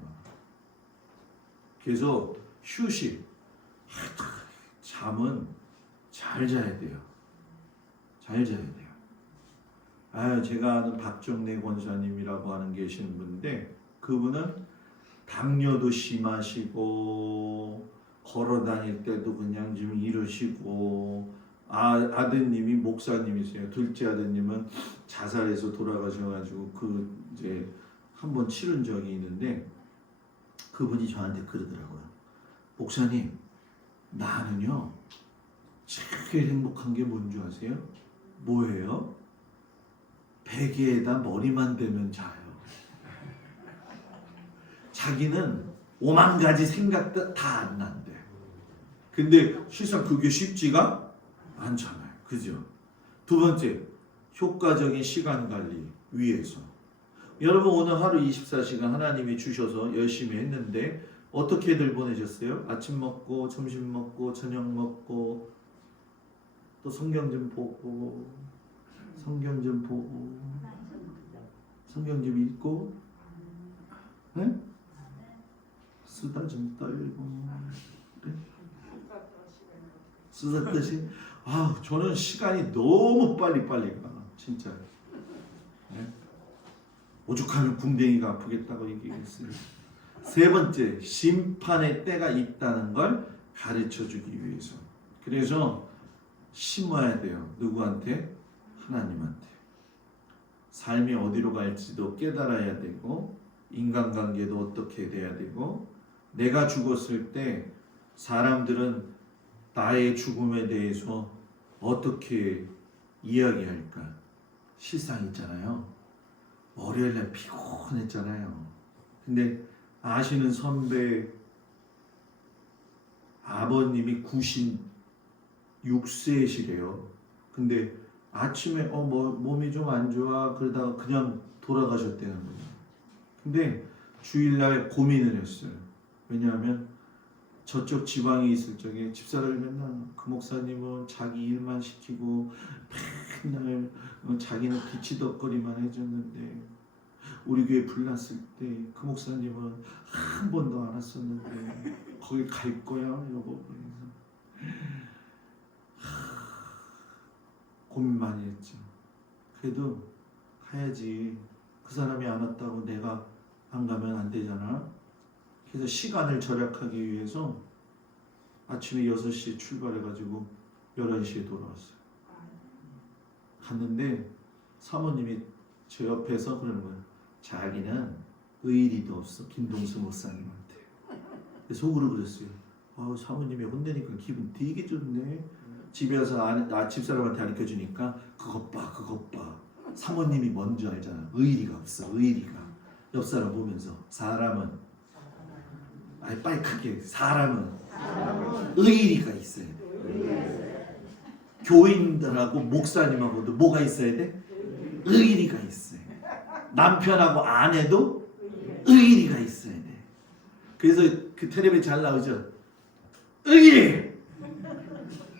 그래서 휴식, 잠은 잘 자야 돼요. 잘 자야 돼요. 제가 아는 박정래 권사님이라고 하는 계시는 분인데, 그분은 당뇨도 심하시고 걸어 다닐 때도 그냥 좀 이러시고, 아드님이 목사님이세요. 둘째 아드님은 자살해서 돌아가셔가지고 이제 한번 치른 적이 있는데, 그분이 저한테 그러더라고요. 목사님, 나는요 제일 행복한 게 뭔지 아세요? 뭐예요? 베개에다 머리만 대면 자요. 자기는 5만 가지 생각도 다 안 난대. 근데 실상 그게 쉽지가 않잖아요. 그죠? 두 번째, 효과적인 시간 관리 위해서. 여러분, 오늘 하루 24시간 하나님이 주셔서 열심히 했는데 어떻게들 보내셨어요? 아침 먹고 점심 먹고 저녁 먹고 또 성경 좀 보고 성경 좀 읽고, 네? 수다 좀 떨고, 네? 수다 떠시. 저는 시간이 너무 빨리 가, 진짜. 네? 오죽하면 궁뎅이가 아프겠다고 얘기했어요. 세 번째, 심판의 때가 있다는 걸 가르쳐주기 위해서. 그래서 심어야 돼요. 누구한테? 하나님한테. 삶이 어디로 갈지도 깨달아야 되고, 인간관계도 어떻게 돼야 되고, 내가 죽었을 때 사람들은 나의 죽음에 대해서 어떻게 이야기할까? 실상 있잖아요. 월요일날 피곤했잖아요. 근데 아시는 선배 아버님이 96세시래요. 근데 아침에 몸이 좀 안 좋아 그러다가 그냥 돌아가셨다는 거예요. 근데 주일날 고민을 했어요. 왜냐하면 저쪽 지방에 있을 적에 집사람이 맨날 그 목사님은 자기 일만 시키고 맨날 자기는 뒤치덕거리만 해줬는데 우리 교회 불났을 때 그 목사님은 한 번도 안 왔었는데 거기 갈 거야 여보. 고민 많이 했죠. 그래도 가야지. 그 사람이 안 왔다고 내가 안 가면 안 되잖아. 그래서 시간을 절약하기 위해서 아침에 6시에 출발해가지고 11시에 돌아왔어요. 갔는데 사모님이 제 옆에서 그러는 거예요. 자기는 의리도 없어 김동수 목사님한테. 속으로 그랬어요. 사모님이 혼내니까 기분 되게 좋네. 집에 와서 집사람한테 가르쳐주니까 그것 봐. 사모님이 뭔지 알잖아. 의리가 없어. 의리가. 옆사람 보면서 사람은 빨리 크게 사람은 의리가 있어야 돼. 교인들하고 목사님하고도 뭐가 있어야 돼? 의리가 있어야 돼. 남편하고 아내도 의리가 있어야 돼. 그래서 그 텔레비에 잘 나오죠. 의리!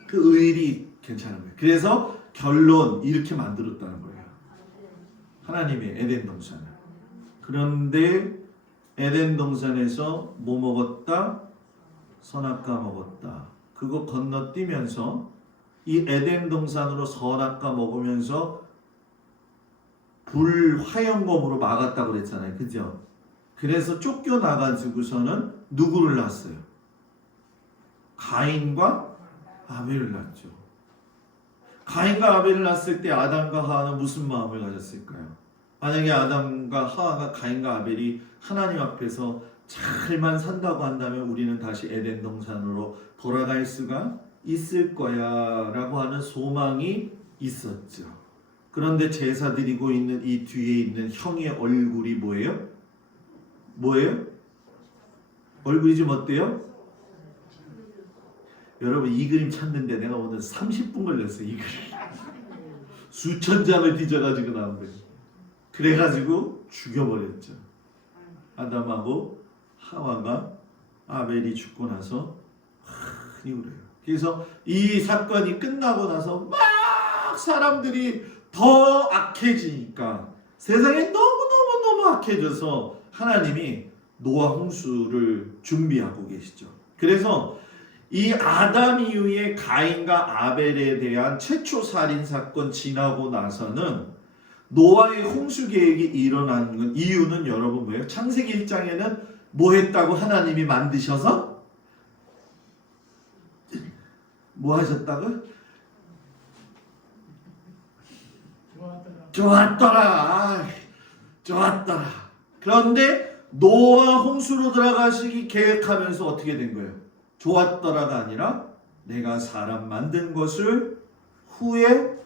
그 의리 괜찮은 거예요. 그래서 결론 이렇게 만들었다는 거예요. 하나님의 에덴 동산을. 그런데 에덴 동산에서 뭐 먹었다? 선악과 먹었다. 그거 건너뛰면서 이 에덴 동산으로 선악과 먹으면서 불화영검으로 막았다고 그랬잖아요. 그죠? 그래서 쫓겨나가지고서는 누구를 낳았어요? 가인과 아벨을 낳았죠. 가인과 아벨을 낳았을 때 아담과 하와는 무슨 마음을 가졌을까요? 만약에 아담과 하와가 가인과 아벨이 하나님 앞에서 잘만 산다고 한다면 우리는 다시 에덴 동산으로 돌아갈 수가 있을 거야 라고 하는 소망이 있었죠. 그런데 제사 드리고 있는 이 뒤에 있는 형의 얼굴이 뭐예요? 얼굴이 좀 어때요? 여러분 이 그림 찾는데 내가 오늘 30분 걸렸어요. 이 그림 수천 장을 뒤져가지고 나온 거예요. 그래가지고 죽여버렸죠. 아담하고 하와가 아벨이 죽고 나서 흔히 울어요. 그래서 이 사건이 끝나고 나서 막 사람들이 더 악해지니까 세상에 너무 악해져서 하나님이 노아 홍수를 준비하고 계시죠. 그래서 이 아담 이후에 가인과 아벨에 대한 최초 살인 사건 지나고 나서는 노아의 홍수 계획이 일어나는 건 이유는 여러분 뭐예요? 창세기 1장에는 뭐 했다고 하나님이 만드셔서 뭐 하셨다고? 좋았더라. 그런데 노아 홍수로 들어가시기 계획하면서 어떻게 된 거예요? 좋았더라가 아니라 내가 사람 만든 것을 후회하노라.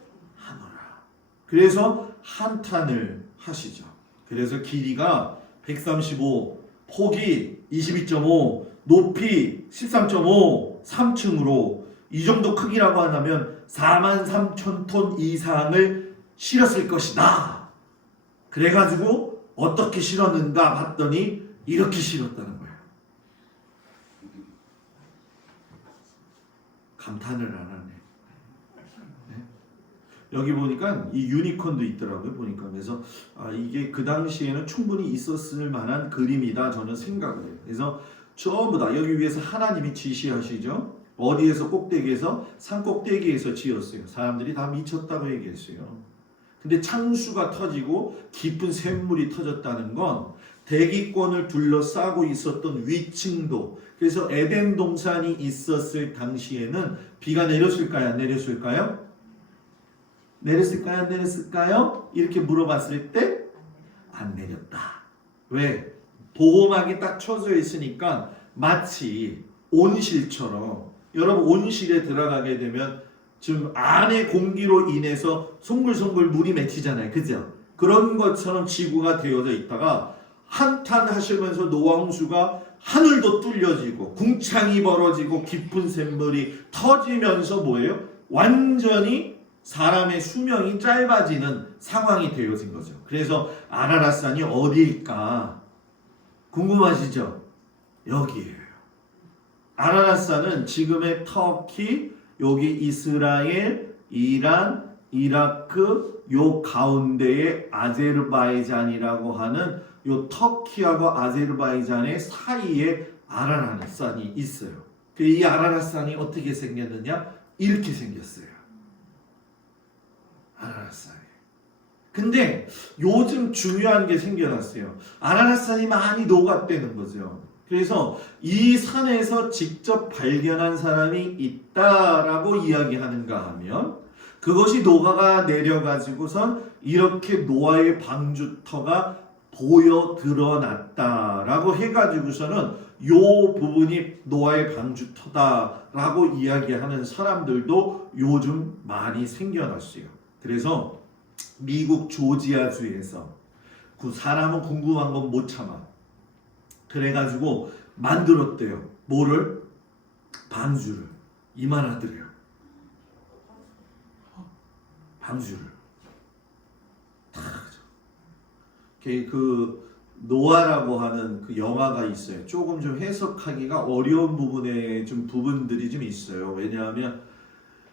그래서 한탄을 하시죠. 그래서 길이가 135, 폭이 22.5, 높이 13.5, 3층으로 이 정도 크기라고 한다면 43,000톤 이상을 실었을 것이다. 그래가지고 어떻게 실었는가 봤더니 이렇게 실었다는 거예요. 감탄을 안 하네. 네? 여기 보니까 이 유니콘도 있더라고요. 보니까 그래서 이게 그 당시에는 충분히 있었을 만한 그림이다 저는 생각을 해요. 그래서 전부 다 여기 위에서 하나님이 지시하시죠. 어디에서 꼭대기에서 산 꼭대기에서 지었어요. 사람들이 다 미쳤다고 얘기했어요. 근데 창수가 터지고 깊은 샘물이 터졌다는 건 대기권을 둘러싸고 있었던 위층도, 그래서 에덴 동산이 있었을 당시에는 비가 내렸을까요? 안 내렸을까요? 내렸을까요? 안 내렸을까요? 이렇게 물어봤을 때 안 내렸다. 왜? 보호막이 딱 쳐져 있으니까 마치 온실처럼, 여러분 온실에 들어가게 되면 지금 안의 공기로 인해서 송글송글 물이 맺히잖아요. 그죠? 그런 것처럼 지구가 되어져 있다가 한탄하시면서 노아 홍수가 하늘도 뚫려지고 궁창이 벌어지고 깊은 샘물이 터지면서 뭐예요? 완전히 사람의 수명이 짧아지는 상황이 되어진 거죠. 그래서 아라랏산이 어디일까? 궁금하시죠? 여기에요. 아라랏산은 지금의 터키, 여기 이스라엘, 이란, 이라크 요 가운데에 아제르바이잔이라고 하는 요 터키하고 아제르바이잔의 사이에 아라랏산이 있어요. 이 아라랏산이 어떻게 생겼느냐? 이렇게 생겼어요. 아라랏산이. 근데 요즘 중요한 게 생겨났어요. 아라랏산이 많이 녹았다는 거죠. 그래서 이 산에서 직접 발견한 사람이 있다라고 이야기하는가 하면 그것이 노아가 내려가지고선 이렇게 노아의 방주터가 보여 드러났다라고 해가지고서는 요 부분이 노아의 방주터다라고 이야기하는 사람들도 요즘 많이 생겨났어요. 그래서 미국 조지아주에서 그 사람은 궁금한 건 못 참아. 그래가지고 만들었대요. 뭐를? 방주를. 이만하더래요. 방주를. 그 노아라고 하는 그 영화가 있어요. 조금 좀 해석하기가 어려운 부분에 좀 부분들이 좀 있어요. 왜냐하면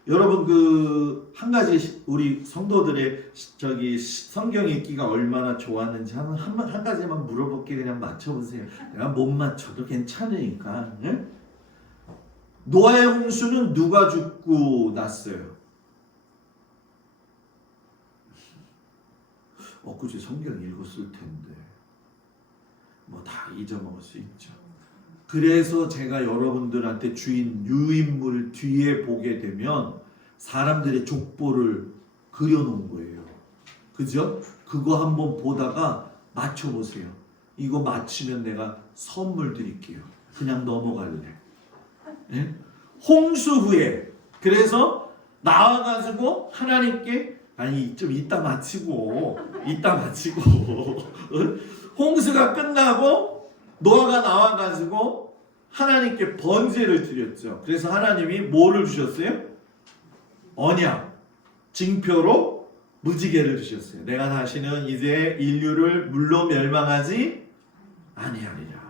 여러분 그 한 가지 우리 성도들의 저기 성경 읽기가 얼마나 좋았는지 한 가지만 물어볼게. 그냥 맞춰보세요. 내가 못 맞춰도 괜찮으니까. 네? 노아의 홍수는 누가 죽고 났어요? 엊그제 성경 읽었을 텐데 뭐 다 잊어먹을 수 있죠. 그래서 제가 여러분들한테 주인 유인물 뒤에 보게 되면 사람들의 족보를 그려놓은 거예요. 그죠? 그거 한번 보다가 맞춰보세요. 이거 맞히면 내가 선물 드릴게요. 그냥 넘어갈래. 네? 홍수 후에 그래서 나와가지고 하나님께 아니 좀 이따 마치고 홍수가 끝나고 노아가 나와가지고 하나님께 번제를 드렸죠. 그래서 하나님이 뭐를 주셨어요? 언약, 징표로 무지개를 주셨어요. 내가 다시는 이제 인류를 물로 멸망하지 아니하리라.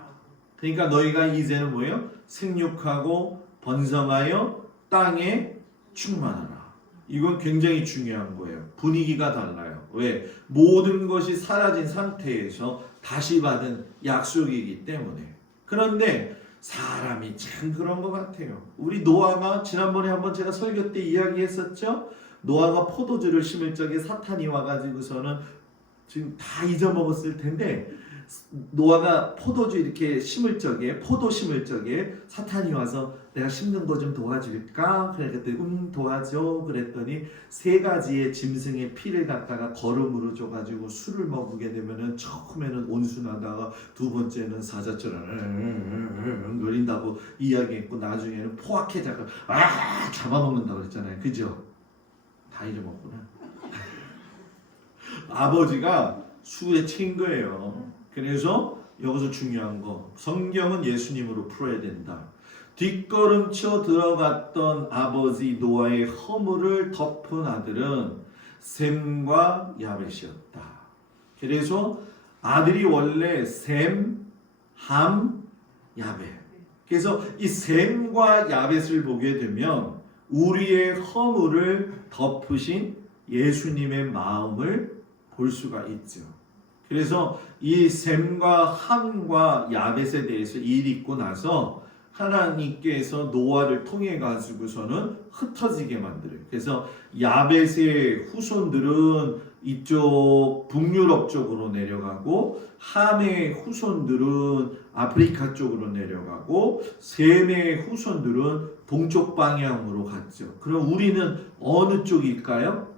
그러니까 너희가 이제는 뭐예요? 생육하고 번성하여 땅에 충만하라. 이건 굉장히 중요한 거예요. 분위기가 달라요. 왜? 모든 것이 사라진 상태에서 다시 받은 약속이기 때문에. 그런데 사람이 참 그런 것 같아요. 우리 노아가 지난번에 한번 제가 설교 때 이야기했었죠. 노아가 포도주를 심을 적에 사탄이 와가지고서는 지금 다 잊어먹었을 텐데 노아가 포도주 이렇게 심을 적에 포도 심을 적에 사탄이 와서 내가 심는 거 좀 도와줄까? 그랬더니 도와줘. 그랬더니 세 가지의 짐승의 피를 갖다가 거름으로 줘가지고 술을 먹게 되면은 처음에는 온순하다가 두 번째는 사자처럼 거린다고 이야기했고 나중에는 포악해자고 잡아먹는다고 그랬잖아요. 그죠? 다 잊어먹구나. 아버지가 술에 친 거예요. 그래서 여기서 중요한 거 성경은 예수님으로 풀어야 된다. 뒷걸음쳐 들어갔던 아버지 노아의 허물을 덮은 아들은 셈과 야벳이었다. 그래서 아들이 원래 셈, 함, 야벳. 그래서 이 셈과 야벳을 보게 되면 우리의 허물을 덮으신 예수님의 마음을 볼 수가 있죠. 그래서 이 셈과 함과 야벳에 대해서 일 있고 나서 하나님께서 노아를 통해 가지고서는 흩어지게 만들어요. 그래서 야벳의 후손들은 이쪽 북유럽 쪽으로 내려가고 함의 후손들은 아프리카 쪽으로 내려가고 셈의 후손들은 동쪽 방향으로 갔죠. 그럼 우리는 어느 쪽일까요?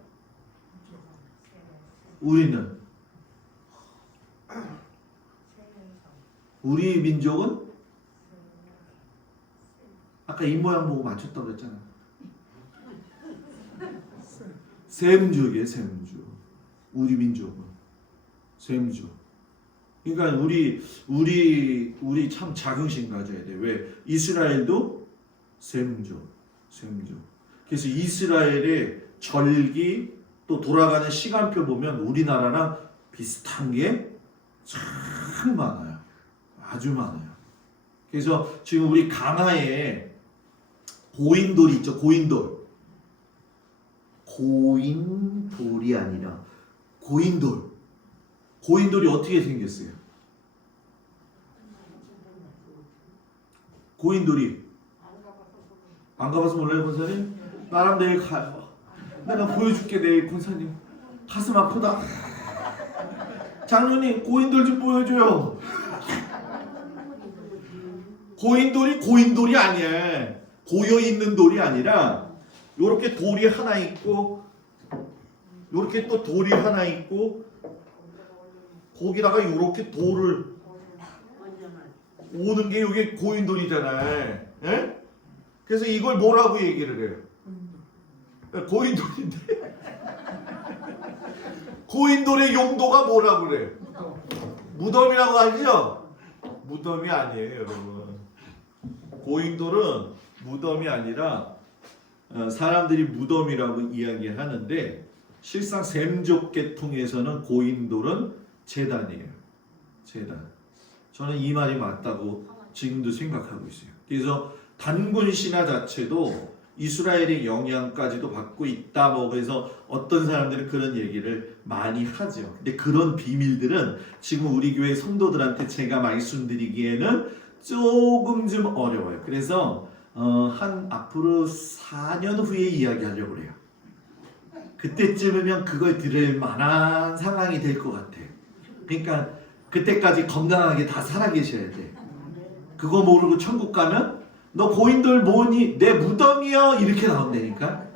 우리 민족은 아까 입 모양 보고 맞췄다고 했잖아. 셈족이에요, 셈족. 우리 민족은 셈족. 그러니까 우리 참 자긍심 가져야 돼. 왜? 이스라엘도 셈족. 그래서 이스라엘의 절기 또 돌아가는 시간표 보면 우리나라랑 비슷한 게 참 많아요. 아주 많아요. 그래서 지금 우리 강화에 고인돌이 있죠. 고인돌이 아니라 고인돌이 어떻게 생겼어요? 고인돌이 안 가봐서 몰라요, 권사님? 나랑 내일 가요. 내가 보여줄게, 내일 권사님. 가슴 아프다. 장로님, 고인돌 좀 보여줘요. 고인돌이 아니야. 고여 있는 돌이 아니라 요렇게 돌이 하나 있고 요렇게 또 돌이 하나 있고 거기다가 요렇게 돌을 오는 게 이게 고인돌이잖아요. 예? 그래서 이걸 뭐라고 얘기를 해요? 고인돌인데 고인돌의 용도가 뭐라고 그래? 무덤이라고 하죠? 무덤이 아니에요, 여러분. 고인돌은 무덤이 아니라 사람들이 무덤이라고 이야기하는데 실상 셈족 계통에서는 고인돌은 제단이에요. 제단. 저는 이 말이 맞다고 지금도 생각하고 있어요. 그래서 단군 신화 자체도 이스라엘의 영향까지도 받고 있다. 뭐 그래서 어떤 사람들은 그런 얘기를 많이 하죠. 근데 그런 비밀들은 지금 우리 교회 성도들한테 제가 말씀드리기에는 조금 좀 어려워요. 그래서 한 앞으로 4년 후에 이야기하려고 그래요. 그때쯤이면 그걸 들을 만한 상황이 될 것 같아요. 그러니까 그때까지 건강하게 다 살아계셔야 돼. 그거 모르고 천국 가면 너 고인돌 뭐니? 내 무덤이요. 이렇게 나온다니까.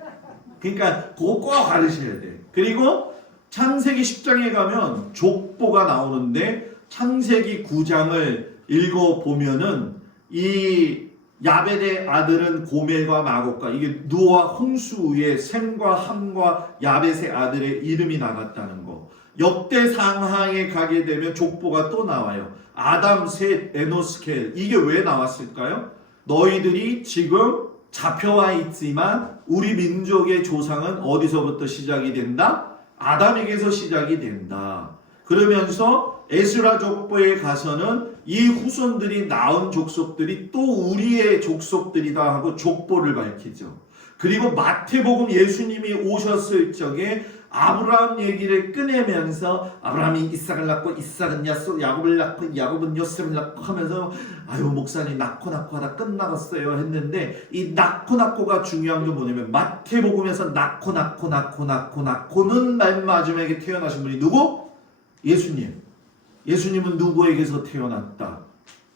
그러니까 그거 꼭 알으셔야 돼. 그리고 창세기 10장에 가면 족보가 나오는데 창세기 9장을 읽어보면은 이 야벳의 아들은 고멜과 마곡과 이게 누아와 홍수의 셈과 함과 야벳의 아들의 이름이 나갔다는 거. 역대상하에 가게 되면 족보가 또 나와요. 아담, 셋, 에노스, 켈. 이게 왜 나왔을까요? 너희들이 지금 잡혀와 있지만 우리 민족의 조상은 어디서부터 시작이 된다? 아담에게서 시작이 된다. 그러면서 에스라 족보에 가서는 이 후손들이 낳은 족속들이 또 우리의 족속들이다 하고 족보를 밝히죠. 그리고 마태복음 예수님이 오셨을 적에 아브라함 얘기를 꺼내면서 아브라함이 이삭을 낳고 이삭은 야곱을 낳고 야곱은 요셉을 낳고 하면서 아유 목사님 낳고 하다 끝나갔어요 했는데 이 낳고가 중요한 게 뭐냐면 마태복음에서 낳고는 맨 마지막에 태어나신 분이 누구? 예수님. 예수님은 누구에게서 태어났다?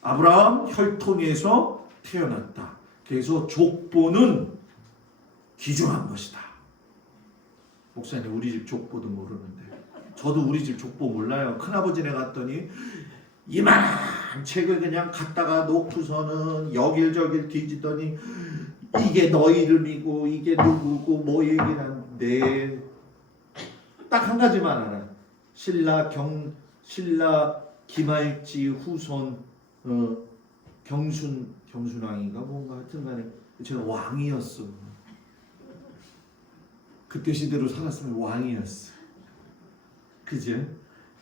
아브라함 혈통에서 태어났다. 그래서 족보는 귀중한 것이다. 목사님 우리 집 족보도 모르는데 저도 우리 집 족보 몰라요. 큰아버지네 갔더니 이만한 책을 그냥 갖다가 놓고서는 여길저길 뒤지더니 이게 너 이름이고 이게 누구고 뭐 얘기하는데 딱 한 가지만 알아. 신라 김할지 후손 경순왕인가 뭔가 하여튼간에 제가 왕이었어. 그때 시대로 살았으면 왕이었어. 그제?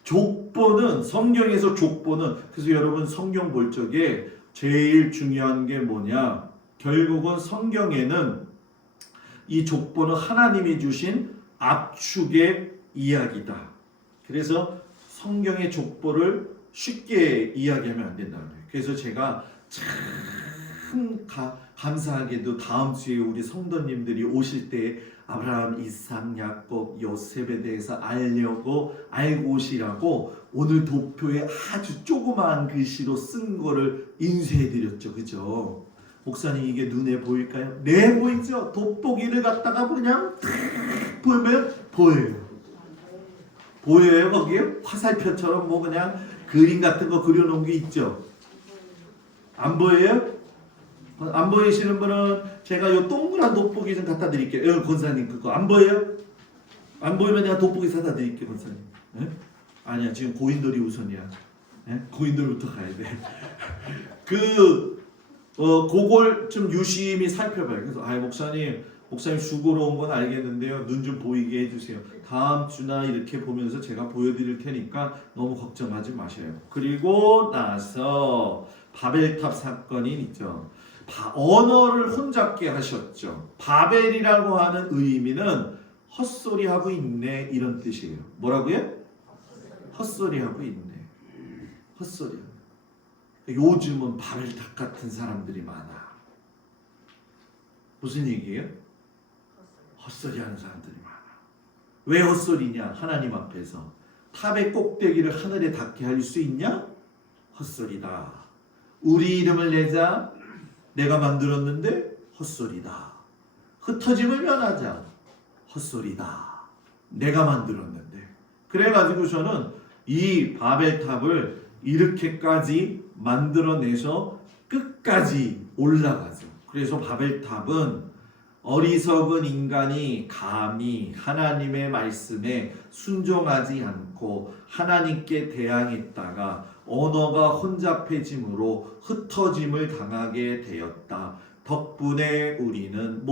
족보는 성경에서 족보는 그래서 여러분 성경 볼 적에 제일 중요한 게 뭐냐? 결국은 성경에는 이 족보는 하나님이 주신 압축의 이야기다. 그래서 성경의 족보를 쉽게 이야기하면 안 된다는 거예요. 그래서 제가 참 감사하게도 다음 주에 우리 성도님들이 오실 때 아브라함, 이삭, 야곱, 요셉에 대해서 알고 오시라고 오늘 도표에 아주 조그마한 글씨로 쓴 거를 인쇄해드렸죠. 그죠? 목사님 이게 눈에 보일까요? 네 보이죠? 돋보기를 갖다가 그냥 보면 보여요. 보여요 거기에? 화살표처럼 뭐 그냥 그림 같은 거 그려놓은 게 있죠? 안 보여요? 안 보이시는 분은 제가 요 동그란 돋보기 좀 갖다 드릴게요. 권사님 그거 안 보여요? 안 보이면 내가 돋보기 사다 드릴게 권사님. 예? 아니야 지금 고인돌이 우선이야. 예? 고인돌부터 가야 돼. 그걸 좀 유심히 살펴봐요. 그래서 목사님 죽으러 온 건 알겠는데요. 눈 좀 보이게 해주세요. 다음 주나 이렇게 보면서 제가 보여드릴 테니까 너무 걱정하지 마세요. 그리고 나서 바벨탑 사건이 있죠. 언어를 혼잡게 하셨죠. 바벨이라고 하는 의미는 헛소리하고 있네 이런 뜻이에요. 뭐라고요? 헛소리하고 있네. 헛소리. 요즘은 바벨탑 같은 사람들이 많아. 무슨 얘기예요? 헛소리하는 사람들이 많아. 왜 헛소리냐? 하나님 앞에서 탑의 꼭대기를 하늘에 닿게 할 수 있냐? 헛소리다. 우리 이름을 내자. 내가 만들었는데 헛소리다. 흩어짐을 면하자. 헛소리다. 내가 만들었는데. 그래가지고 저는 이 바벨탑을 이렇게까지 만들어내서 끝까지 올라가죠. 그래서 바벨탑은 어리석은 인간이 감히 하나님의 말씀에 순종하지 않고 하나님께 대항했다가 언어가 혼잡해짐으로 흩어짐을 당하게 되었다. 덕분에 우리는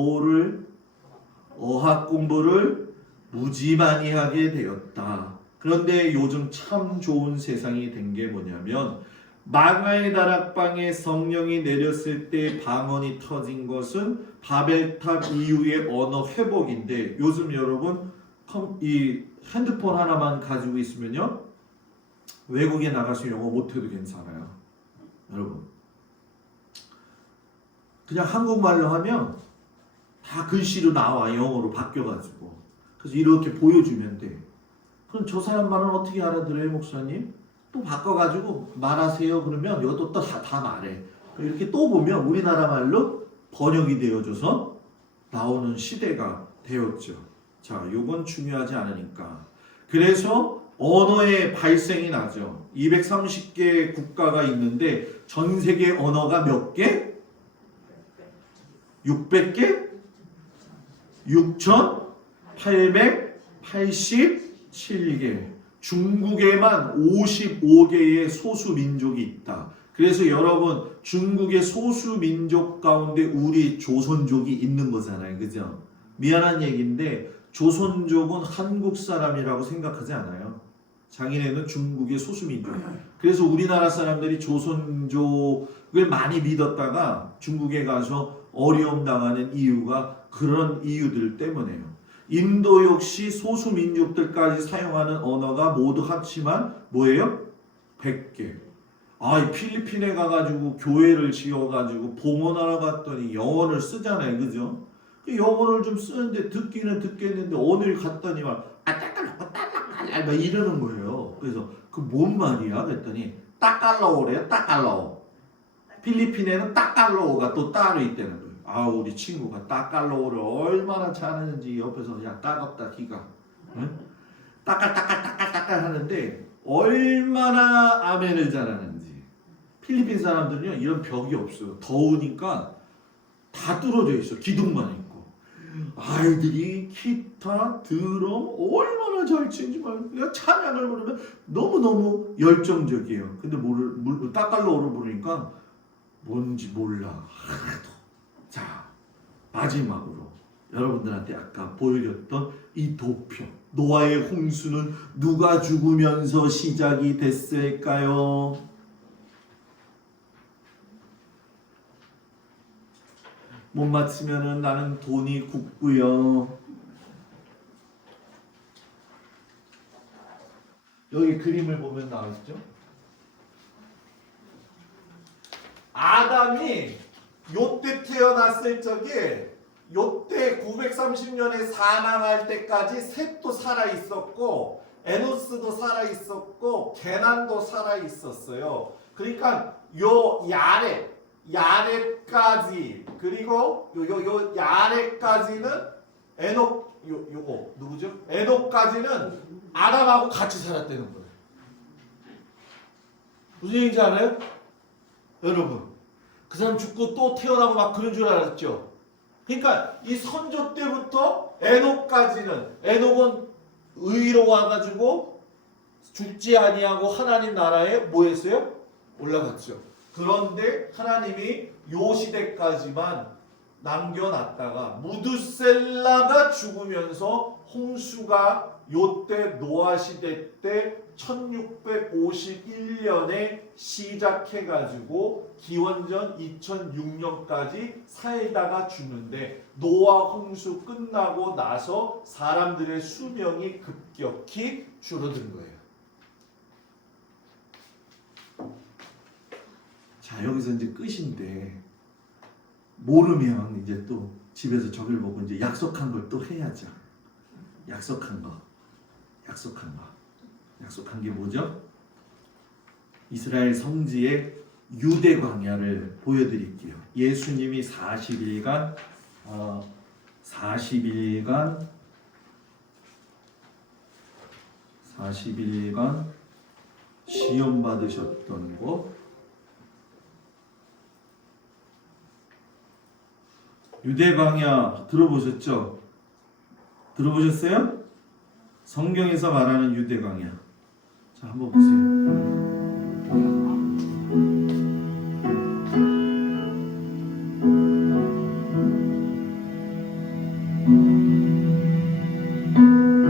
어학 공부를 무지 많이 하게 되었다. 그런데 요즘 참 좋은 세상이 된 게 뭐냐면 망하의 다락방에 성령이 내렸을 때 방언이 터진 것은 바벨탑 이후의 언어 회복인데 요즘 여러분 이 핸드폰 하나만 가지고 있으면요 외국에 나가서 영어 못해도 괜찮아요. 여러분 그냥 한국말로 하면 다 글씨로 나와. 영어로 바뀌어가지고. 그래서 이렇게 보여주면 돼. 그럼 저 사람 말은 어떻게 알아들어요 목사님? 또 바꿔가지고 말하세요 그러면 이것도 또 다 말해. 이렇게 또 보면 우리나라 말로 번역이 되어져서 나오는 시대가 되었죠. 자, 요건 중요하지 않으니까. 그래서 언어의 발생이 나죠. 230개 국가가 있는데 전 세계 언어가 몇 개? 600개? 6,887개. 중국에만 55개의 소수민족이 있다. 그래서 여러분 중국의 소수민족 가운데 우리 조선족이 있는 거잖아요. 그죠? 미안한 얘기인데 조선족은 한국 사람이라고 생각하지 않아요. 자기네는 중국의 소수민족. 그래서 우리나라 사람들이 조선족을 많이 믿었다가 중국에 가서 어려움 당하는 이유가 그런 이유들 때문에요. 인도 역시 소수민족들까지 사용하는 언어가 모두 합치면 뭐예요? 100개. 이 필리핀에 가가지고 교회를 지어가지고 봉헌하러 갔더니 영어를 쓰잖아요. 그죠? 영어를 좀 쓰는데 듣기는 듣겠는데 오늘 갔더니 막 막 이러는 거예요. 그래서 그 뭔 말이야? 그랬더니 따깔로우래요. 따깔로우. 필리핀에는 따깔로우가 또 따로 있다는 거예요. 우리 친구가 따깔로우를 얼마나 잘하는지 옆에서 그냥 따갑다 기가. 응? 따깔 하는데 얼마나 아멘을 잘하는지. 필리핀 사람들은요 이런 벽이 없어요. 더우니까 다 뚫어져 있어. 기둥만 있고. 아이들이 기타, 드럼 얼마나 잘 치는지 말이야. 내가 찬양을 부르면 너무너무 열정적이에요. 근데 따깔로우를 부르니까 뭔지 몰라. 하나도. 자, 마지막으로 여러분들한테 아까 보여줬던 이 도표. 노아의 홍수는 누가 죽으면서 시작이 됐을까요? 못 맞히면은 나는 돈이 굳고요. 여기 그림을 보면 나오시죠? 아담이 요때 태어났을 적에 요때 930년에 사망할 때까지 셋도 살아 있었고 에노스도 살아 있었고 게난도 살아 있었어요. 그러니까 요 야렛까지 그리고 요 야렛까지는 요거 누구죠? 에녹까지는 아담하고 같이 살았다는 거예요. 무슨 얘기인지 알아요? 여러분 그 사람 죽고 또 태어나고 막 그런 줄 알았죠? 그러니까 이 선조 때부터 에녹까지는 에녹은 의로 와가지고 죽지 아니하고 하나님 나라에 뭐 했어요? 올라갔죠. 그런데 하나님이 요 시대까지만 남겨놨다가 무드셀라가 죽으면서 홍수가 요때 노아 시대 때 1651년에 시작해가지고 기원전 2006년까지 살다가 죽는데 노아 홍수 끝나고 나서 사람들의 수명이 급격히 줄어든 거예요. 자, 여기서 이제 끝인데 모르면 이제 또 집에서 저길 보고 이제 약속한 걸 또 해야죠. 약속한 게 뭐죠? 이스라엘 성지의 유대 광야를 보여드릴게요. 예수님이 40일간 시험 받으셨던 곳, 유대 광야 들어보셨죠? 들어보셨어요? 성경에서 말하는 유대 광야. 자, 한번 보세요.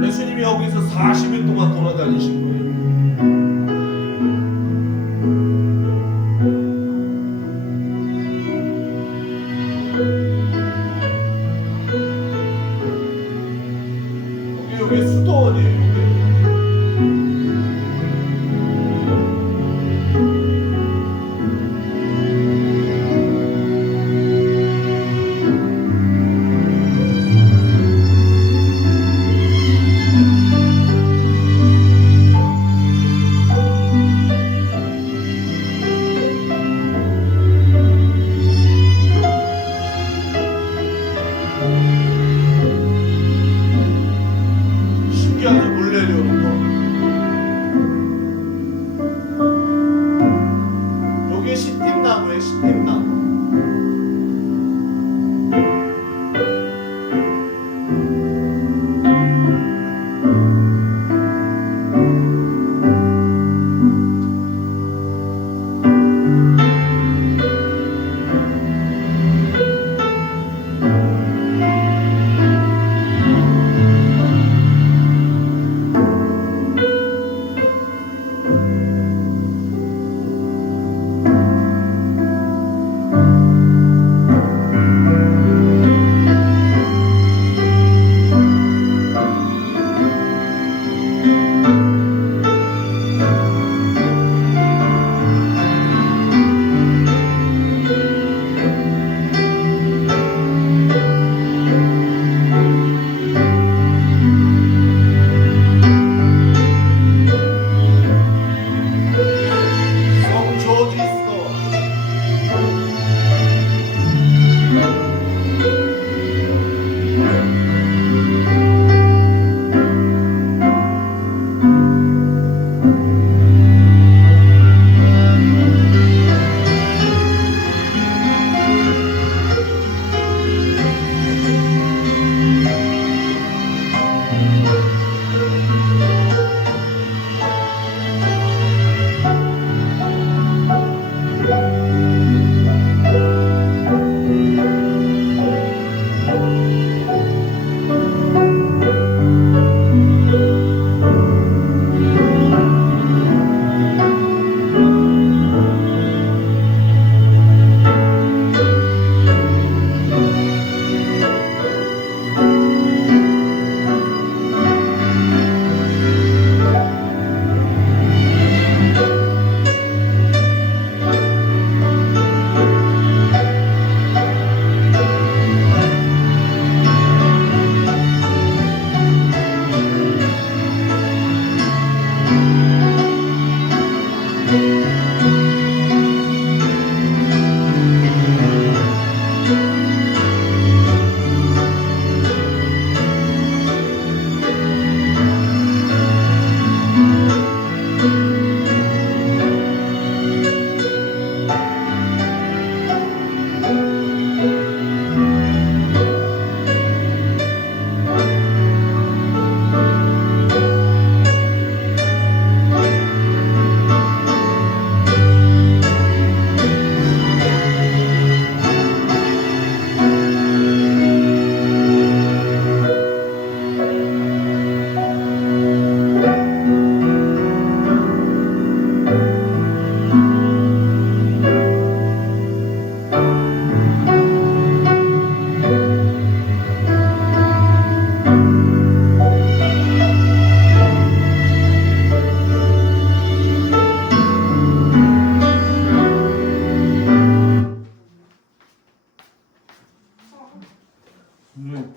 예수님이 여기서 40일 동안 돌아다니신 거예요. 여기 수도원이에요.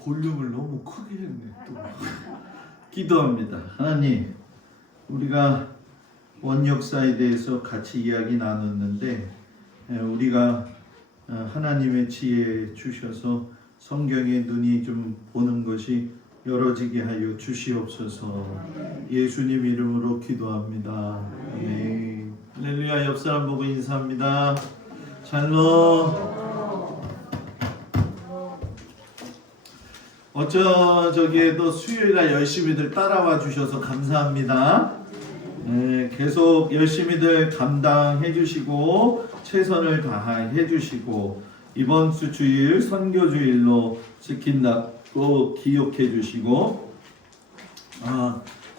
볼륨을 너무 크게 했네 또. 기도합니다. 하나님, 우리가 원역사에 대해서 같이 이야기 나눴는데 우리가 하나님의 지혜 주셔서 성경의 눈이 좀 보는 것이 열어지게 하여 주시옵소서. 예수님 이름으로 기도합니다. 아멘. 할렐루야. 옆 사람 보고 인사합니다. 샬롬. 저기에도 수요일날 열심히들 따라와 주셔서 감사합니다. 계속 열심히들 감당해 주시고 최선을 다해 주시고 이번 주 주일 선교주일로 지킨다고 기억해 주시고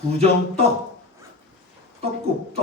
구정 떡국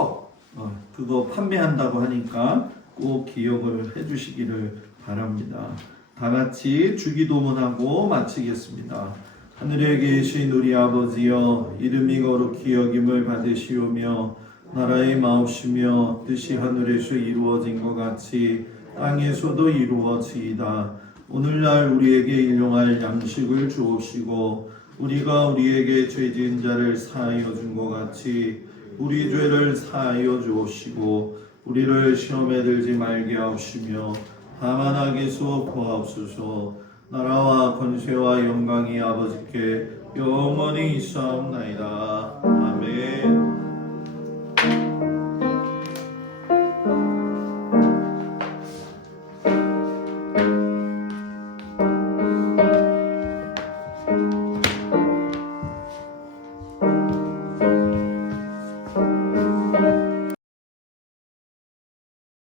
그거 판매한다고 하니까 꼭 기억을 해 주시기를 바랍니다. 다 같이 주기도문하고 마치겠습니다. 하늘에 계신 우리 아버지여, 이름이 거룩히 여김을 받으시오며 나라의 마옵시며 뜻이 하늘에서 이루어진 것 같이 땅에서도 이루어지이다. 오늘날 우리에게 일용할 양식을 주옵시고 우리가 우리에게 죄 지은 자를 사하여 준 것 같이 우리 죄를 사하여 주옵시고 우리를 시험에 들지 말게 하옵시며 다만 악에서 구하옵소서. 나라와 권세와 영광이 아버지께 영원히 있사옵나이다.